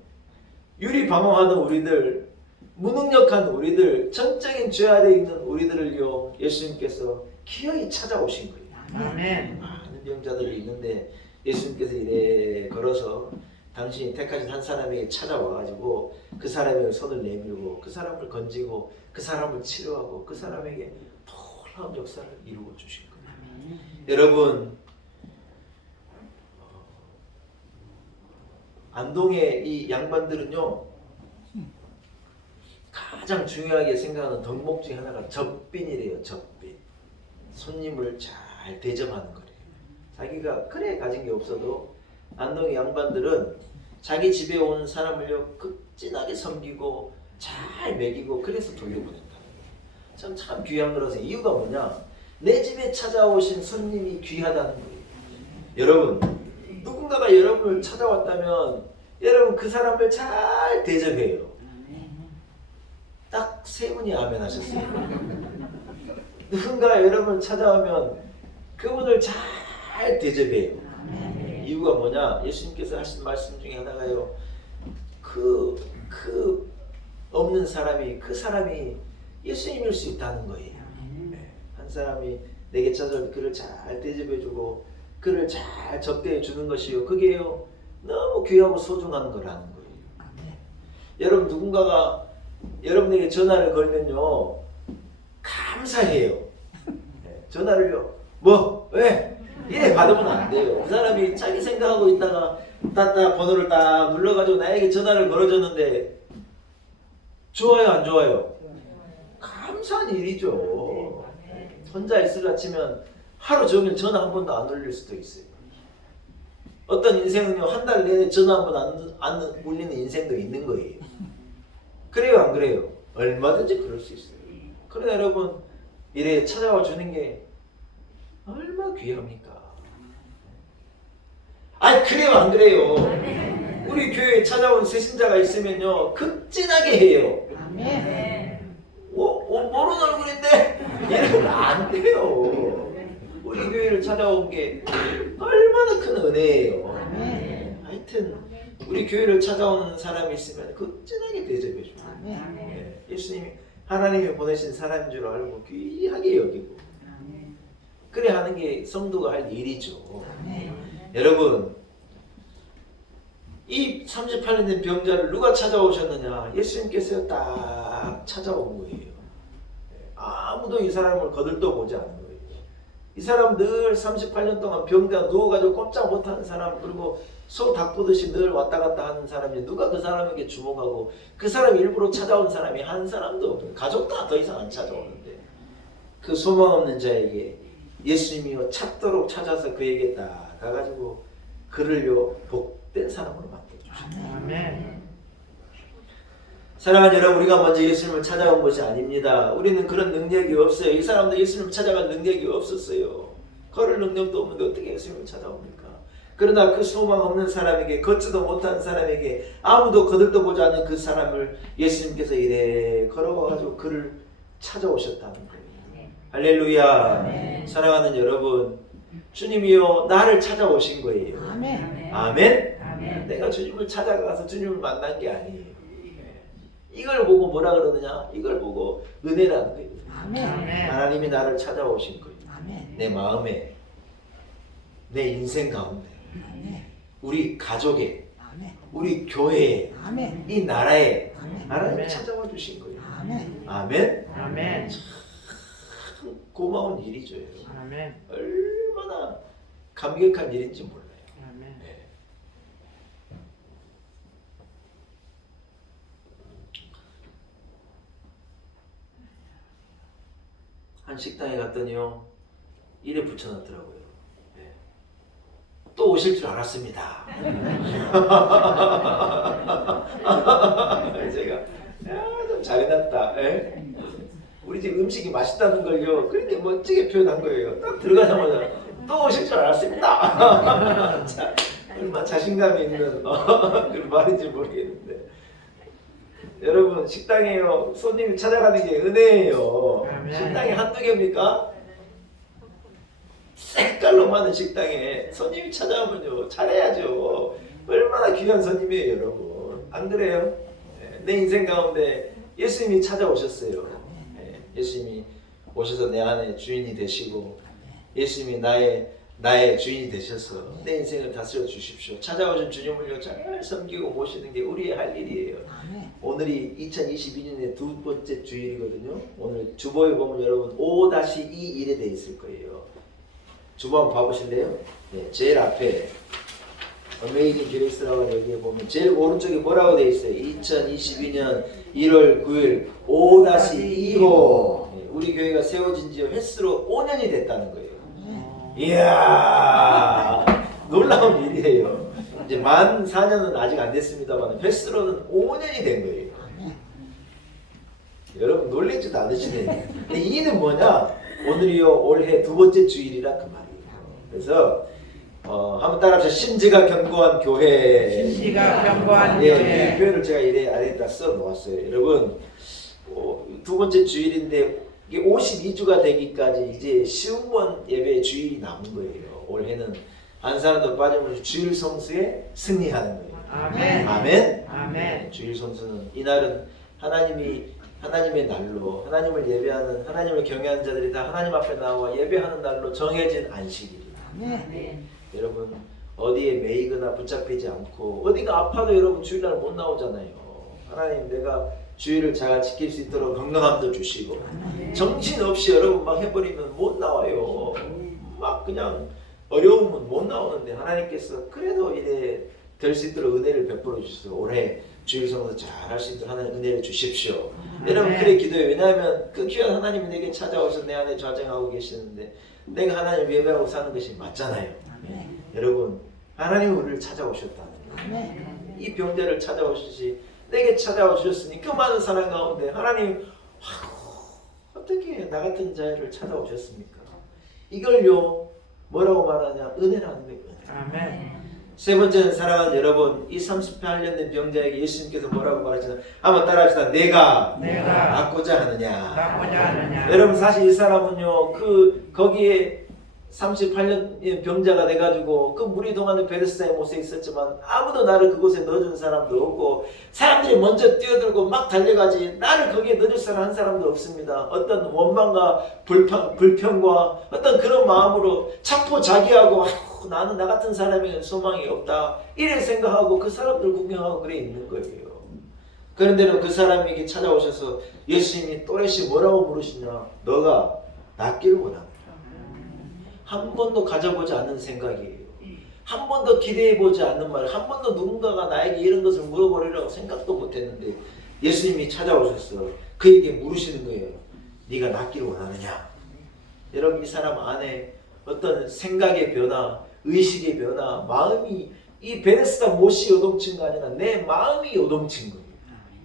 유리방황하는 우리들, 무능력한 우리들, 전적인 죄 아래 있는 우리들을요 예수님께서 기어이 찾아오신 거예요. 아멘. 많은 병자들이 있는데 예수님께서 이래 걸어서 당신이 택하신 한 사람에게 찾아와가지고 그 사람에게 손을 내밀고 그 사람을 건지고 그 사람을 치료하고 그 사람에게 놀라운 역사를 이루어 주신 거예요. 여러분, 안동의 이 양반들은요 가장 중요하게 생각하는 덕목 중에 하나가 젖빈이래요. 젖빈. 손님을 잘 대접하는 거래요. 자기가 그래 가진 게 없어도 안동의 양반들은 자기 집에 온 사람을요 극진하게 섬기고 잘 먹이고 그래서 돌려보낸다. 참 귀한 거라서. 이유가 뭐냐, 내 집에 찾아오신 손님이 귀하다는 거예요. 여러분, 누군가가 여러분을 찾아왔다면 여러분 그 사람을 잘 대접해요. 딱 세 분이 아멘 하셨어요. 누군가 여러분을 찾아오면 그분을 잘 대접해요. 이유가 뭐냐, 예수님께서 하신 말씀 중에 하나가요 그 없는 사람이 그 사람이 예수님일 수 있다는 거예요. 한 사람이 내게 찾아올 그를 잘 대접해주고 그를 잘 접대해 주는 것이요 그게요 너무 귀하고 소중한 거라는 거예요. 여러분, 누군가가 여러분에게 전화를 걸면요 감사해요. 전화를요 뭐 왜 이래 받으면 안 돼요. 그 사람이 자기 생각하고 있다가 따따 번호를 딱 눌러가지고 나에게 전화를 걸어줬는데 좋아요 안 좋아요? 감사한 일이죠. 혼자 있으라 치면 하루 종일 전화 한 번도 안 울릴 수도 있어요. 어떤 인생은요 한 달 내내 전화 한 번 안 울리는 인생도 있는 거예요. 그래요 안 그래요? 얼마든지 그럴 수 있어요. 그러나 여러분, 이래 찾아와 주는 게 얼마나 귀합니까? 아니 그래요 안 그래요? 우리 교회에 찾아온 새신자가 있으면요 극진하게 해요. 모르는 얼굴인데 이러면 안 돼요. 우리 교회를 찾아온 게 얼마나 큰 은혜예요. 하여튼 우리 교회를 찾아오는 사람이 있으면 극진하게 대접해줘요. 예수님이 하나님이 보내신 사람인 줄 알고 귀하게 여기고 그래 하는 게 성도가 할 일이죠. 여러분 이 38년 된 병자를 누가 찾아오셨느냐? 예수님께서 딱 찾아온 거예요. 아무도 이 사람을 거들떠보지 않은 거예요. 이 사람 늘 38년 동안 병자 누워가지고 꼼짝 못하는 사람, 그리고 소 닭보듯이 늘 왔다 갔다 하는 사람이 누가 그 사람에게 주목하고 그 사람 일부러 찾아온 사람이 한 사람도 없어요. 가족도 더 이상 안 찾아오는데 그 소망 없는 자에게 예수님이 찾도록 찾아서 그에게 딱 가가지고 그를요 복된 사람으로 만들어주셨어요. 아멘. 사랑하는 여러분, 우리가 먼저 예수님을 찾아온 것이 아닙니다. 우리는 그런 능력이 없어요. 이 사람도 예수님을 찾아갈 능력이 없었어요. 걸을 능력도 없는데 어떻게 예수님을 찾아옵니까? 그러나 그 소망 없는 사람에게, 걷지도 못하는 사람에게, 아무도 거들떠 보지 않는 그 사람을 예수님께서 이래 걸어가지고 그를 찾아오셨다는 거예요. 할렐루야. 사랑하는 여러분, 주님이요 나를 찾아오신 거예요. 아멘. 내가 주님을 찾아가서 주님을 만난 게 아니에요. 이걸 보고 뭐라 그러느냐? 이걸 보고 은혜라는 거예요. 하나님이 나를 찾아오신 거예요. 내 마음에, 내 인생 가운데, 우리 가족에, 우리 교회에, 이 나라에 하나님이 찾아와 주신 거예요. 아멘. 참 고마운 일이죠. 얼마나 감격한 일인지 몰라요. 한 식당에 갔더니요 이래 붙여놨더라고요. 또 오실 줄 알았습니다. 제가 좀 잘해놨다. 우리 집 음식이 맛있다는 걸요 그렇게 멋지게 표현한 거예요. 딱 들어가자마자 또 오실 줄 알았습니다. 자, 얼마나 자신감이 있는 그런 말인지 모르겠는데, 여러분 식당에요 손님이 찾아가는 게 은혜예요. 식당이 한두 개입니까? 색깔로 많은 식당에 손님이 찾아오면요 잘해야죠. 얼마나 귀한 손님이에요 여러분. 안 그래요? 내 인생 가운데 예수님이 찾아오셨어요. 예수님이 오셔서 내 안에 주인이 되시고 예수님이 나의 주인이 되셔서 내 인생을 다스려 주십시오. 찾아오신 주님을요 잘 섬기고 모시는 게 우리의 할 일이에요. 오늘이 2022년의 두 번째 주일이거든요. 오늘 주보에 보면 여러분 5-2일에 돼 있을 거예요. 주보 한번 봐보실래요? 네, 제일 앞에 어메이징 그레이스라고 여기에 보면 제일 오른쪽에 뭐라고 돼 있어요? 2022년 1월 9일 5-2호. 네, 우리 교회가 세워진 지 횟수로 5년이 됐다는 거예요. 이야 놀라운 일이에요. 이제 만 4년은 아직 안 됐습니다만 횟수로는 5년이 된 거예요. 여러분 놀랬지도 않으시네요. 근데 이는 뭐냐? 오늘이요 올해 두 번째 주일이라 그 말이에요. 그래서 한번 따라합시다. 신지가 견고한 교회. 신지가 견고한 예, 교회. 이 교회를 제가 이래 아래에다 써 놓았어요. 여러분 두 번째 주일인데 이게 52주가 되기까지 이제 시운번 예배 주일이 남은 거예요. 올해는 한 사람도 빠짐없이 주일 성수에 승리하는 거예요. 아멘. 네, 주일 성수는 이날은 하나님의 날로 하나님을 예배하는, 하나님을 경외하는 자들이 다 하나님 앞에 나와 예배하는 날로 정해진 안식일이에요. 여러분 어디에 매이거나 붙잡히지 않고 어디가 아파도 여러분 주일날 못 나오잖아요. 하나님 내가 주일을 잘 지킬 수 있도록 건강함도 주시고 정신없이 여러분 막 해버리면 못 나와요. 막 그냥 어려우면 못 나오는데 하나님께서 그래도 이래 될 수 있도록 은혜를 베풀어 주셔서 올해 주일 성수 잘 할 수 있도록 하나님 은혜를 주십시오. 여러분 그래 기도해요. 왜냐하면 그 귀한 하나님이 내게 찾아오셔서 내 안에 좌정하고 계시는데 내가 하나님 예배하고 사는 것이 맞잖아요. 여러분 하나님이 우리를 찾아오셨다는 거예요. 이 병자를 찾아오시지 내게 찾아오셨으니 그 많은 사랑 가운데 하나님 어떻게 나 같은 자를 찾아오셨습니까? 이걸요 뭐라고 말하냐? 은혜라는 거예요. 세 번째는 사랑하는 여러분, 이 38년 된 병자에게 예수님께서 뭐라고 말하시나? 한번 따라합시다. 내가 낫고자 하느냐. 낫고자 하느냐. 여러분 사실 이 사람은요, 거기에 38년 병자가 돼가지고 그 무리 동안에 베데스다의 못에 있었지만 아무도 나를 그곳에 넣어준 사람도 없고 사람들이 먼저 뛰어들고 막 달려가지 나를 거기에 넣어줄 사람 한 사람도 없습니다. 어떤 원망과 불평과 어떤 그런 마음으로 자포자기하고 나는 나 같은 사람에게는 소망이 없다 이래 생각하고 그 사람들 구경하고 그래 있는 거예요. 그런데는 그 사람에게 찾아오셔서 예수님이 또래시 뭐라고 물으시냐? 너가 낫기를 원합니다. 한 번도 가져보지 않는 생각이에요. 한 번도 기대해보지 않는 말, 한 번도 누군가가 나에게 이런 것을 물어보리라고 생각도 못했는데 예수님이 찾아오셨어. 그에게 물으시는 거예요. 네가 낫기를 원하느냐? 여러분 이 사람 안에 어떤 생각의 변화, 의식의 변화, 마음이 이 베데스다 못이 요동친 거 아니라 내 마음이 요동친 거예요.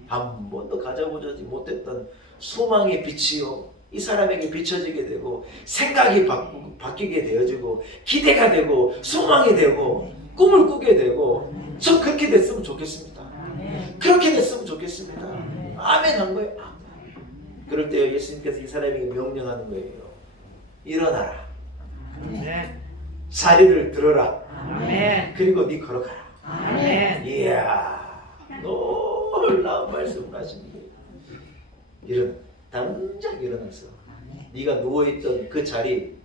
한 번도 가져보지 못했던 소망의 빛이요. 이 사람에게 비춰지게 되고 생각이 바뀌게 되어지고 기대가 되고 소망이 되고 꿈을 꾸게 되고 저 그렇게 됐으면 좋겠습니다. 그렇게 됐으면 좋겠습니다. 아멘 한 거예요. 그럴 때 예수님께서 이 사람에게 명령하는 거예요. 일어나라. 아멘. 자리를 들어라. 아멘. 그리고 네 걸어가라. 아멘. 이야 놀라운 말씀을 하십니다. 당장 일어나서 네가 누워있던 그 자리,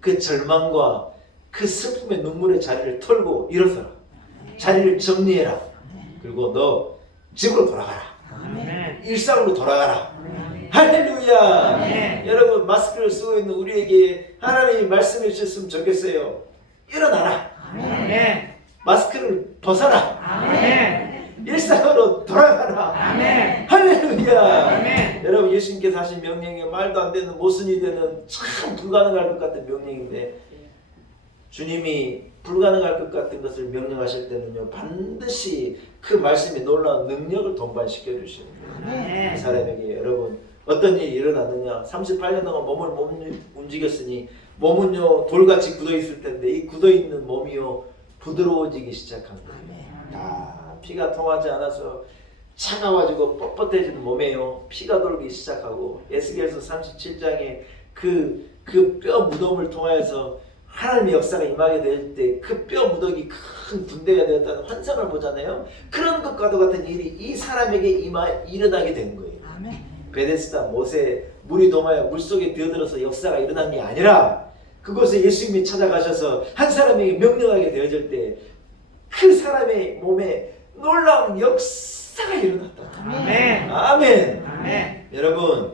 그 절망과 그 슬픔의 눈물의 자리를 털고 일어서라. 자리를 정리해라. 그리고 너 집으로 돌아가라. 아멘. 일상으로 돌아가라. 할렐루야. 아멘. 여러분 마스크를 쓰고 있는 우리에게 하나님이 말씀해 주셨으면 좋겠어요. 일어나라. 아멘. 마스크를 벗어라. 아멘. 일상으로 돌아가라. 아멘. 할렐루야. 아멘. 여러분 예수님께서 하신 명령이 말도 안 되는 모순이 되는 참 불가능할 것 같은 명령인데 주님이 불가능할 것 같은 것을 명령하실 때는요 반드시 그 말씀에 놀라운 능력을 동반시켜 주시는 거예요. 이 사람에게 여러분 어떤 일이 일어났느냐? 38년 동안 몸을 못 움직였으니 몸은요 돌같이 굳어 있을 텐데 이 굳어 있는 몸이요 부드러워지기 시작한 거예요. 다 피가 통하지 않아서 차가워지고 뻣뻣해지는 몸에요 피가 돌기 시작하고 에스겔서 37장에 그 뼈 무덤을 통하여서 하나님의 역사가 임하게 될 때 그 뼈 무덤이 큰 군대가 되었다는 환상을 보잖아요. 그런 것과도 같은 일이 이 사람에게 일어나게 된 거예요. 베데스다 못에 물이 동하여 물속에 뛰어들어서 역사가 일어난 게 아니라 그곳에 예수님이 찾아가셔서 한 사람에게 명령하게 되어질 때 그 사람의 몸에 놀라운 역사가 일어났다. 아멘. 아멘. 아멘. 여러분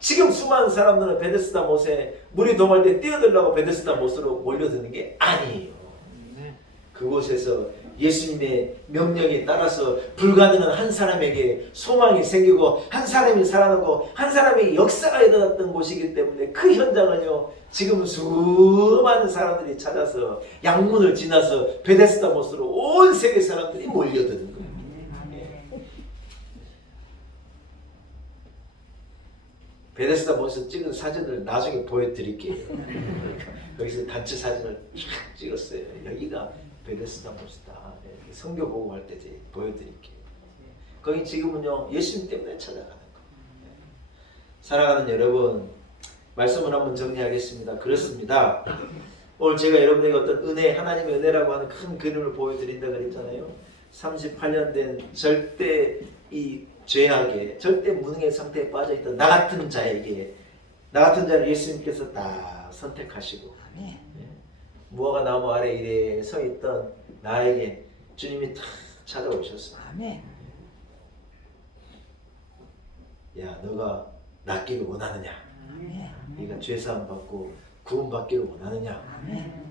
지금 수많은 사람들은 베데스다 못에 물이 동할 때 뛰어들려고 베데스다 못으로 몰려드는 게 아니에요. 그곳에서 예수님의 명령에 따라서 불가능한 한 사람에게 소망이 생기고 한 사람이 살아나고 한 사람에게 역사가 일어났던 곳이기 때문에 그 현장은요 지금 수많은 사람들이 찾아서 양문을 지나서 베데스다 못으로 온 세계 사람들이 몰려드는 거예요. 베데스다 못에서 찍은 사진을 나중에 보여드릴게요. 거기서 단체 사진을 쫙 찍었어요. 여기가 베데스다 못이다. 성교 보고 할 때 보여드릴게요. 거기 지금은요 예수님 때문에 찾아가는 거예요. 사랑하는 여러분, 말씀을 한번 정리하겠습니다. 그렇습니다. 오늘 제가 여러분에게 어떤 은혜, 하나님의 은혜라고 하는 큰 그림을 보여드린다 그랬잖아요. 38년 된 절대 이 죄악에, 절대 무능의 상태에 빠져있던 나 같은 자에게, 나 같은 자를 예수님께서 다 선택하시고 무화과 나무 아래 이래 서 있던 나에게 주님이 탁 찾아오셨어. 야, 너가 낫기를 원하느냐? 네가 죄사함 받고 구원 받기를 원하느냐?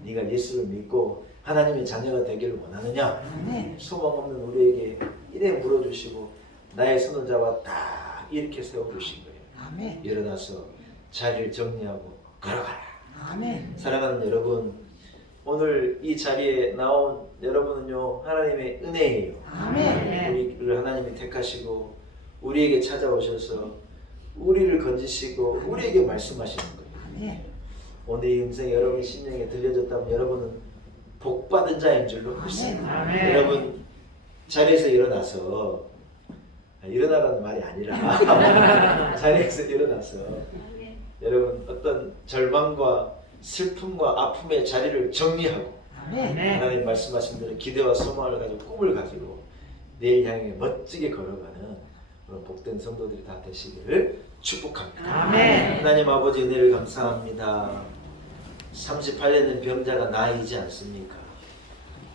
네가 예수를 믿고 하나님의 자녀가 되기를 원하느냐? 소망 없는 우리에게 이래 물어주시고 나의 손을 잡아 딱 이렇게 세워주신 거예요. 일어나서 자리를 정리하고 걸어가라. 사랑하는 여러분, 오늘 이 자리에 나온 여러분은요 하나님의 은혜예요. 우리를 하나님이 택하시고 우리에게 찾아오셔서 우리를 건지시고 우리에게 말씀하시는 거예요. 오늘 이 음성이 여러분의 심령에 들려졌다면 여러분은 복 받은 자인 줄로 믿습니다. 아멘. 여러분 자리에서 일어나서 일어나라는 말이 아니라 자리에서 일어나서 여러분 어떤 절망과 슬픔과 아픔의 자리를 정리하고 하나님 말씀하신 대로 기대와 소망을 가지고 꿈을 가지고 내일 향해 멋지게 걸어가는 그런 복된 성도들이 다 되시기를 축복합니다. 아멘. 하나님 아버지 은혜를 감사합니다. 38년 된 병자가 나이지 않습니까?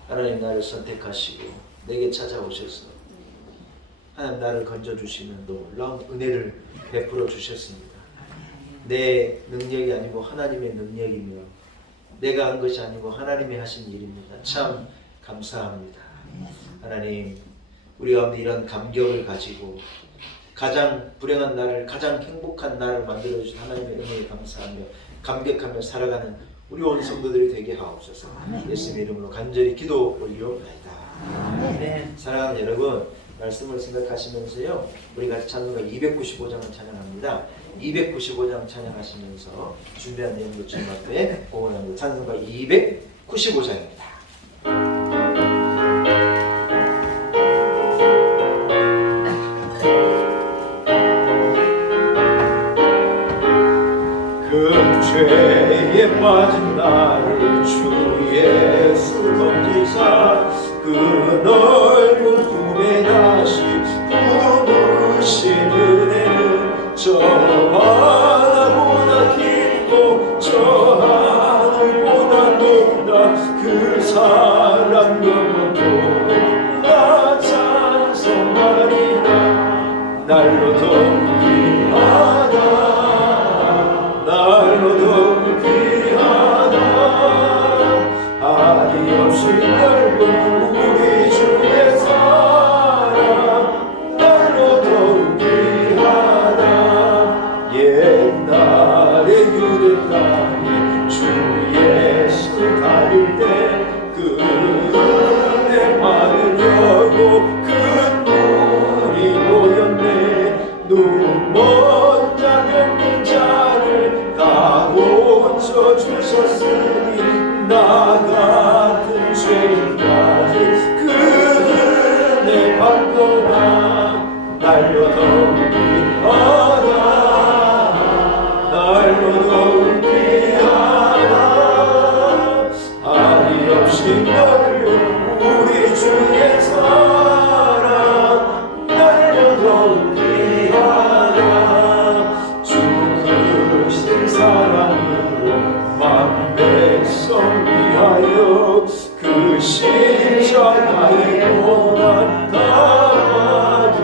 하나님 나를 선택하시고 내게 찾아오셔서 하나님 나를 건져주시는 놀라운 은혜를 베풀어 주셨습니다. 내 능력이 아니고 하나님의 능력이며 내가 한 것이 아니고 하나님이 하신 일입니다. 참 감사합니다. 하나님 우리 가운데 이런 감격을 가지고 가장 불행한 날을 가장 행복한 날을 만들어주신 하나님의 은혜에 감사하며 감격하며 살아가는 우리 온 성도들이 되게 하옵소서. 예수님의 이름으로 간절히 기도 올리옵나이다. 사랑하는 여러분 말씀을 생각하시면서요 우리 같이 찬송가 295장을 찬양합니다. 295장 찬양하시면서 준비한 내용도 주님 앞에 공헌합니다. 찬송가 295장입니다. 그 죄에 빠진 나를 주 예수 건지사 그 넓은 품에 다시 품으신 은혜는 저 바다보다 깊고 저 하늘보다 높다. 그 사랑 영원토록 나 찬송하리라. 날로 더욱 귀하다. 날로 더욱 귀하다. 아니 없이 넓은 우리 주의 사랑 날로 더욱 귀하다. 옛날에 유대 땅에 주 예수 다닐 때 그 은혜 많으려고 큰 눈이 모였네. 눈먼 자 병든 자를 다 고쳐주셨으니 나 같은 죄인까지 그 은혜 받거나 날로 더욱 귀하다. 날로 더욱 귀하다. 아니 없이 넓은 우리 주의 사랑 날로 더욱 귀하다. 주 크신 사랑으로 만 백성 위하여 그 십자가의 고난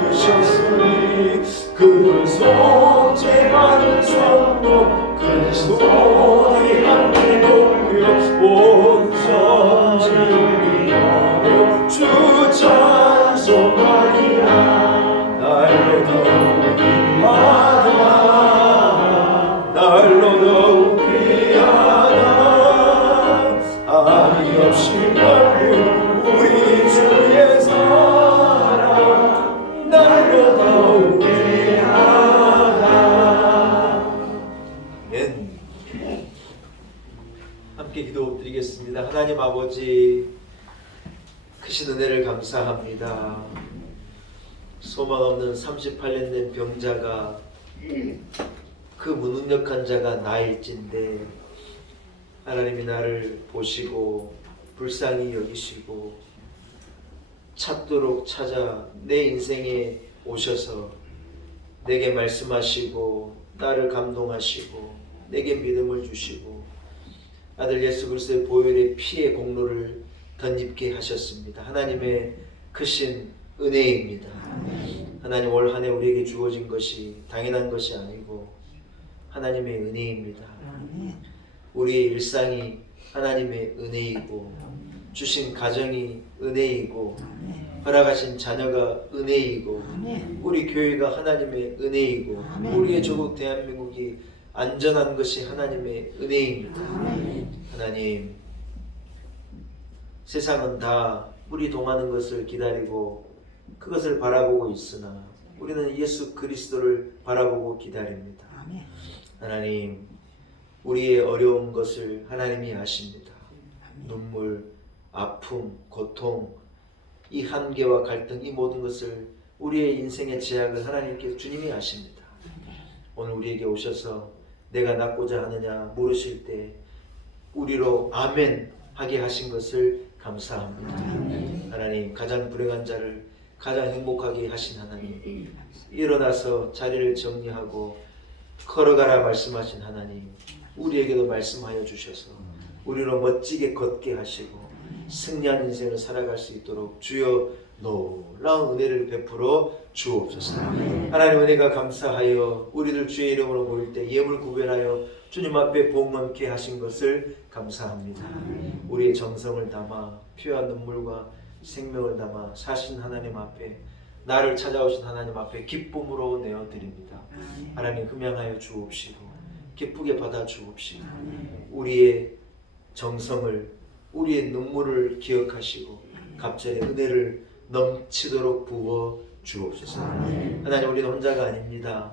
담아주셨으니 그 속죄 받은 성도 그 소리 함께 높여 온 전지를 위하여 주 찬송하리라. 날로 더욱 귀하다. 날로 더욱 귀하다. 아니 없이 넓은 우리 주의 사랑 날로 더욱 귀하다. 아멘. 함께 기도드리겠습니다. 하나님 아버지 크신 은혜를 감사합니다. 소망 없는 38년 된 병자가 그 무능력한 자가 나일진데 하나님이 나를 보시고 불쌍히 여기시고 찾도록 찾아 내 인생에 오셔서 내게 말씀하시고 나를 감동하시고 내게 믿음을 주시고 아들 예수 그리스도의 보혈의 피의 공로를 덧입게 하셨습니다. 하나님의 크신 은혜입니다. 하나님 올 한 해 우리에게 주어진 것이 당연한 것이 아니고 하나님의 은혜입니다. 우리의 일상이 하나님의 은혜이고 주신 가정이 은혜이고 허락하신 자녀가 은혜이고 우리 교회가 하나님의 은혜이고 우리의 조국 대한민국이 안전한 것이 하나님의 은혜입니다. 하나님 세상은 다 우리 동하는 것을 기다리고 그것을 바라보고 있으나 우리는 예수 그리스도를 바라보고 기다립니다. 하나님 우리의 어려운 것을 하나님이 아십니다. 눈물, 아픔, 고통, 이 한계와 갈등, 이 모든 것을 우리의 인생의 제약을 하나님께서 주님이 아십니다. 오늘 우리에게 오셔서 내가 낫고자 하느냐 물으실 때 우리로 아멘 하게 하신 것을 감사합니다. 하나님, 가장 불행한 자를 가장 행복하게 하신 하나님, 일어나서 자리를 정리하고 걸어가라 말씀하신 하나님, 우리에게도 말씀하여 주셔서 우리로 멋지게 걷게 하시고 승리한 인생을 살아갈 수 있도록 주여 놀라운 은혜를 베풀어 주옵소서. 하나님, 은혜가 감사하여 우리들 주의 이름으로 모일 때 예물 구별하여 주님 앞에 복넘게 하신 것을 감사합니다. 우리의 정성을 담아 피와 눈물과 생명을 담아 사신 하나님 앞에, 나를 찾아오신 하나님 앞에 기쁨으로 내어드립니다. 하나님, 흠양하여 주옵시고 기쁘게 받아 주옵시고 우리의 정성을, 우리의 눈물을 기억하시고 갑절의 은혜를 넘치도록 부어 주옵소서. 하나님, 우리는 혼자가 아닙니다.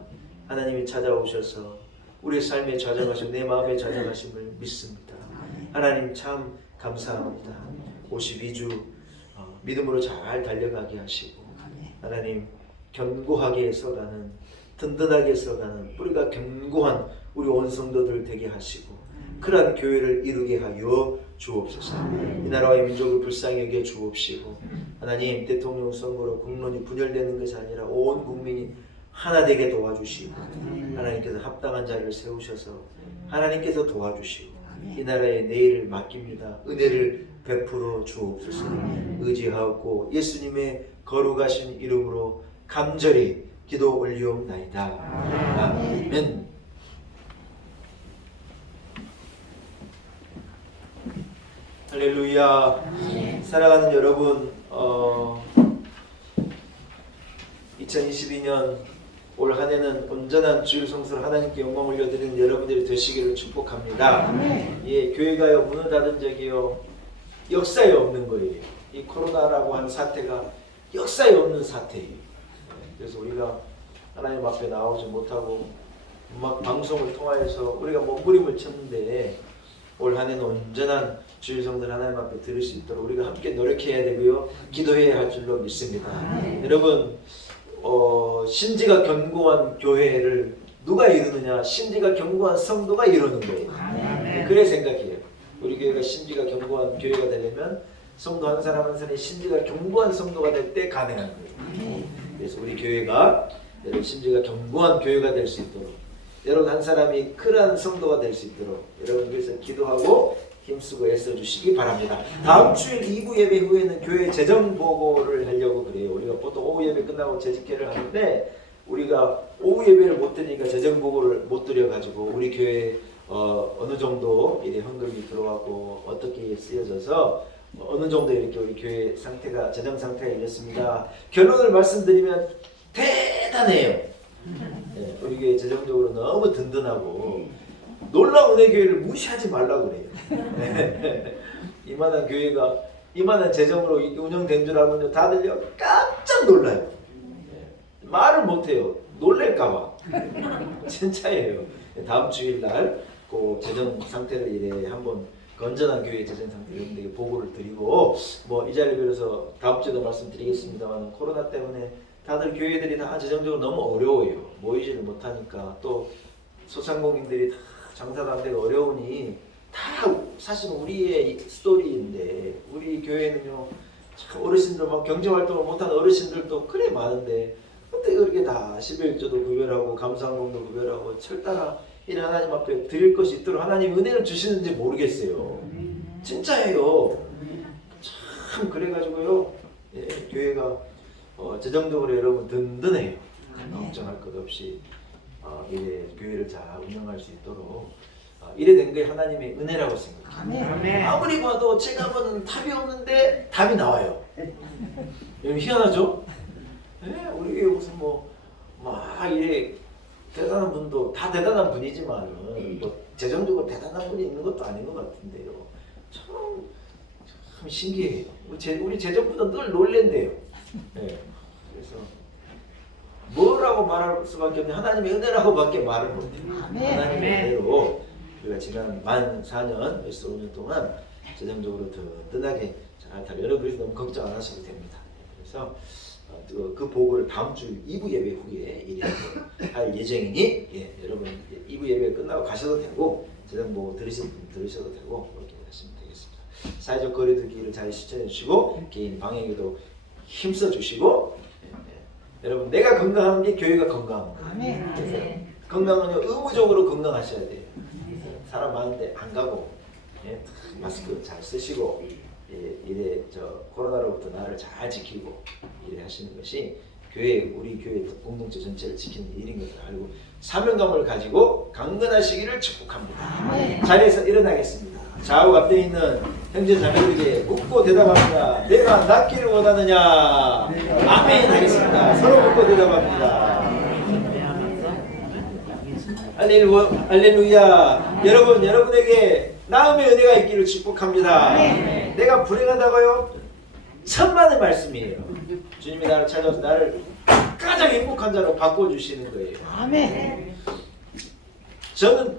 하나님이 찾아오셔서 우리의 삶에 좌정하시고 내 마음에 좌정하심을 믿습니다. 하나님, 참 감사합니다. 52주 믿음으로 잘 달려가게 하시고 하나님, 견고하게 서가는, 든든하게 서가는, 뿌리가 견고한 우리 온 성도들 되게 하시고 그러한 교회를 이루게 하여 주옵소서. 이 나라와 이 민족을 불쌍히 여겨 주옵시고 하나님, 대통령 선거로 국론이 분열되는 것이 아니라 온 국민이 하나 되게 도와주시고 하나님께서 합당한 자를 세우셔서 하나님께서 도와주시고 이 나라의 내일을 맡깁니다. 은혜를 베풀어 주옵소서. 의지하옵고 예수님의 거룩하신 이름으로 간절히 기도 올리옵나이다. 아멘. 할렐루야. 사랑하는 여러분, 2022년 올 한 해는 온전한 주일 성수로 하나님께 영광 올려드리는 여러분들이 되시기를 축복합니다. 예, 교회가요 문을 닫은 적이요 역사에 없는 거예요. 이 코로나라고 하는 사태가 역사에 없는 사태예요. 그래서 우리가 하나님 앞에 나오지 못하고 막 방송을 통하여서 우리가 몸부림을 쳤는데 올 한 해는 온전한 주일 성들 하나님 앞에 들을 수 있도록 우리가 함께 노력해야 되고요, 기도해야 할 줄로 믿습니다. 여러분, 신지가 견고한 교회를 누가 이루느냐? 신지가 견고한 성도가 이루는 거예요. 그래 생각해요. 우리 교회가 신지가 견고한 교회가 되려면 성도 한 사람 한 사람이 신지가 견고한 성도가 될 때 가능한 거예요. 그래서 우리 교회가 여러분 신지가 견고한 교회가 될 수 있도록, 여러분 한 사람이 큰한 성도가 될 수 있도록 여러분 그래서 기도하고 힘쓰고 애써주시기 바랍니다. 다음 주일 2부 예배 후에는 교회 재정 보고를 하려고 그래요. 우리가 보통 오후 예배 끝나고 재직회를 하는데 우리가 오후 예배를 못 드리니까 재정 보고를 못 드려가지고 우리 교회 어느 정도 이래 헌금이 들어가고 어떻게 쓰여져서 어느 정도 이렇게 우리 교회 상태가 재정 상태가 이렇습니다. 결론을 말씀드리면 대단해요. 네, 우리 교회 재정적으로 너무 든든하고 놀라운 은혜 교회를 무시하지 말라고 그래요. 네. 이만한 교회가 이만한 재정으로 운영된 줄 알면 다들요 깜짝 놀라요. 네. 말을 못해요. 놀랄까봐. 진짜예요. 다음 주일날 그 재정 상태를 이래 한번 건전한 교회 재정 상태 여러분들에게 보고를 드리고 뭐 이 자리를 빌어서 다음 주에도 말씀드리겠습니다만 코로나 때문에 다들 교회들이 다 재정적으로 너무 어려워요. 모이지를 못하니까 또 소상공인들이 다 장사도 안 되고 어려우니 다 사실 우리의 스토리인데 우리 교회는요 참 어르신들 막 경제활동을 못하는 어르신들도 그래 많은데 어떻게 그렇게 다 11조도 구별하고 감사항공도 구별하고 철따라 이 하나님 앞에 드릴 것이 있도록 하나님 은혜를 주시는지 모르겠어요. 진짜예요. 참 그래가지고요 예, 교회가 재정적으로 여러분 든든해요. 걱정할 것 없이 이래 교회를 잘 운영할 수 있도록 이래 된 게 하나님의 은혜라고 생각해요. 아무리 봐도 제가 보는 답이 없는데 답이 나와요. 여러분 희한하죠? 네, 우리 교회 무슨 막 이래 대단한 분도 다 대단한 분이지만 뭐 재정적으로 대단한 분이 있는 것도 아닌 것 같은데요. 참 신기해요. 우리 재정부도 늘 놀랜대요. 네, 그래서 뭐라고 말할 수밖에 없냐 하나님의 은혜라고밖에 말을 못해요. 하나님의 은혜로 우리가 지난 만 4년, 15년 동안 재정적으로 든든하게 잘 타요. 여러분 그래서 너무 걱정 안 하셔도 됩니다. 그래서 그 복을 다음 주 2부 예배 후에 할 예정이니 여러분 2부 예배 끝나고 가셔도 되고 제가 뭐 들으실 분 들으셔도 되고 그렇게 하시면 되겠습니다. 사회적 거리두기를 잘 실천해 주시고 개인 방역에도 힘써 주시고 여러분 내가 건강한 게 교회가 건강합니다. 아멘. 건강은 의무적으로 건강하셔야 돼요. 사람 많은데 안 가고 마스크 잘 쓰시고 이래 코로나로부터 나를 잘 지키고 이래 하시는 것이 우리 교회 공동체 전체를 지키는 일인 것을 알고 사명감을 가지고 강건하시기를 축복합니다. 자리에서 일어나겠습니다. 좌우 앞에 있는 형제 자매들에게 묻고 대답합니다. 내가 낫기를 원하느냐? 아멘 하겠습니다. 서로 묻고 대답합니다. 할렐루야. 여러분에게 나음의 은혜가 있기를 축복합니다. 내가 불행하다고요? 천만의 말씀이에요. 주님이 나를 찾아서 나를 가장 행복한 자로 바꿔주시는 거예요. 아멘. 저는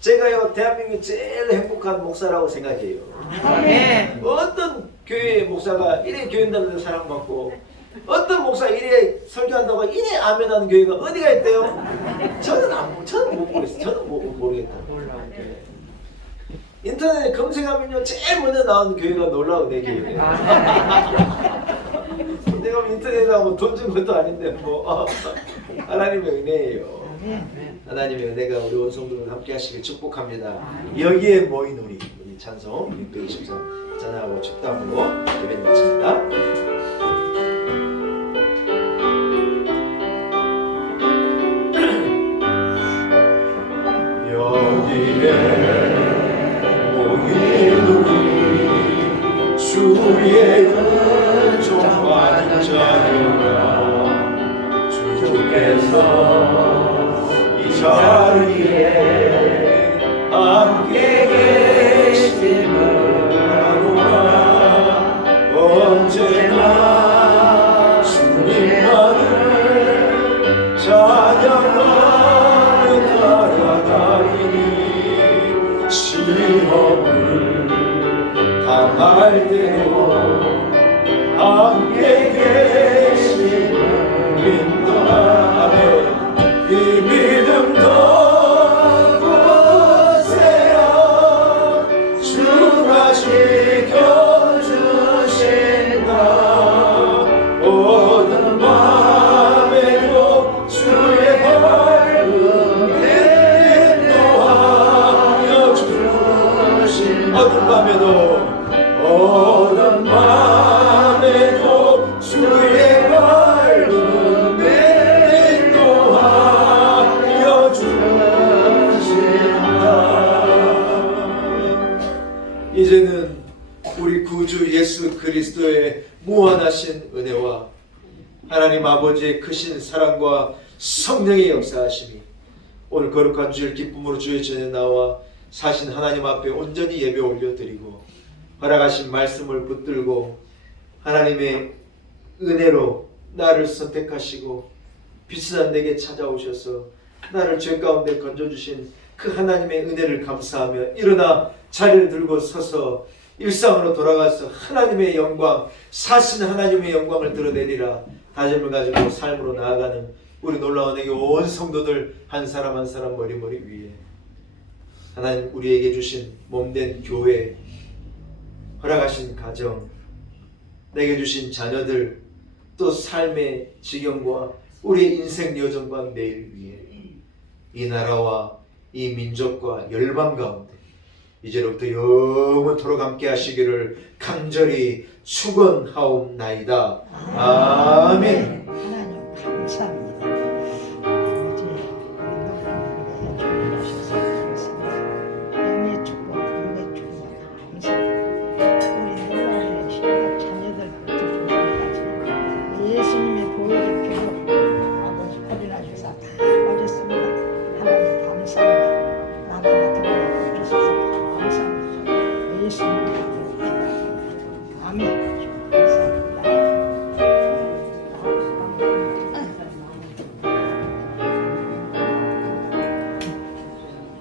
제가요 대한민국 제일 행복한 목사라고 생각해요. 아멘. 어떤 교회 목사가 이래 교인들한테 사랑받고 어떤 목사 이래 설교한다고 이래 아멘하는 교회가 어디가 있대요? 저는 못 모르겠어요. 저는 모르겠다. 인터넷에 검색하면요 제일 먼저 나오는 교회가 놀라운 내 교회예요. 내가 인터넷에 나오면 돈 준 것도 아닌데 뭐 하나님의 은혜예요. 하나님의 은혜가 우리 온 성도들 함께 하시길 축복합니다. 여기에 모인 우리 찬송 623 찬양하고 축담으로 예배를 마칩니다. 여기에 모인 우리 주의 은총 받은 자녀가 주께서 이 자리에 함께 계심을 아노라. 언제나 주님만을 찬양하며 따라가리니 시험을 당할 때도 함께 계심을 인도하네. 이 믿음 더 굳세요. 주가 지켜주신다. 어떤 밤에도 주의 밝은 인도하여 주신 어떤 밤에도 주의 밝은 인도하여 주신다. 이제는 우리 구주 예수 그리스도의 무한하신 은혜와 하나님 아버지의 크신 사랑과 성령의 역사하심이 오늘 거룩한 주일 기쁨으로 주의 전에 나와 사신 하나님 앞에 온전히 예배 올려드리고 허락하신 말씀을 붙들고 하나님의 은혜로 나를 선택하시고 비슷한 내게 찾아오셔서 나를 죄 가운데 건져주신 그 하나님의 은혜를 감사하며 일어나 자리를 들고 서서 일상으로 돌아가서 하나님의 영광, 사신 하나님의 영광을 드러내리라 다짐을 가지고 삶으로 나아가는 우리 놀라운 에게 온 성도들 한 사람 한 사람 머리머리 위에 하나님 우리에게 주신 몸된 교회, 허락하신 가정, 내게 주신 자녀들, 또 삶의 지경과 우리의 인생 여정과 내일 위에 이 나라와 이 민족과 열방 가운데 이제로부터 영원토록 함께 하시기를 간절히 축원하옵나이다. 아멘.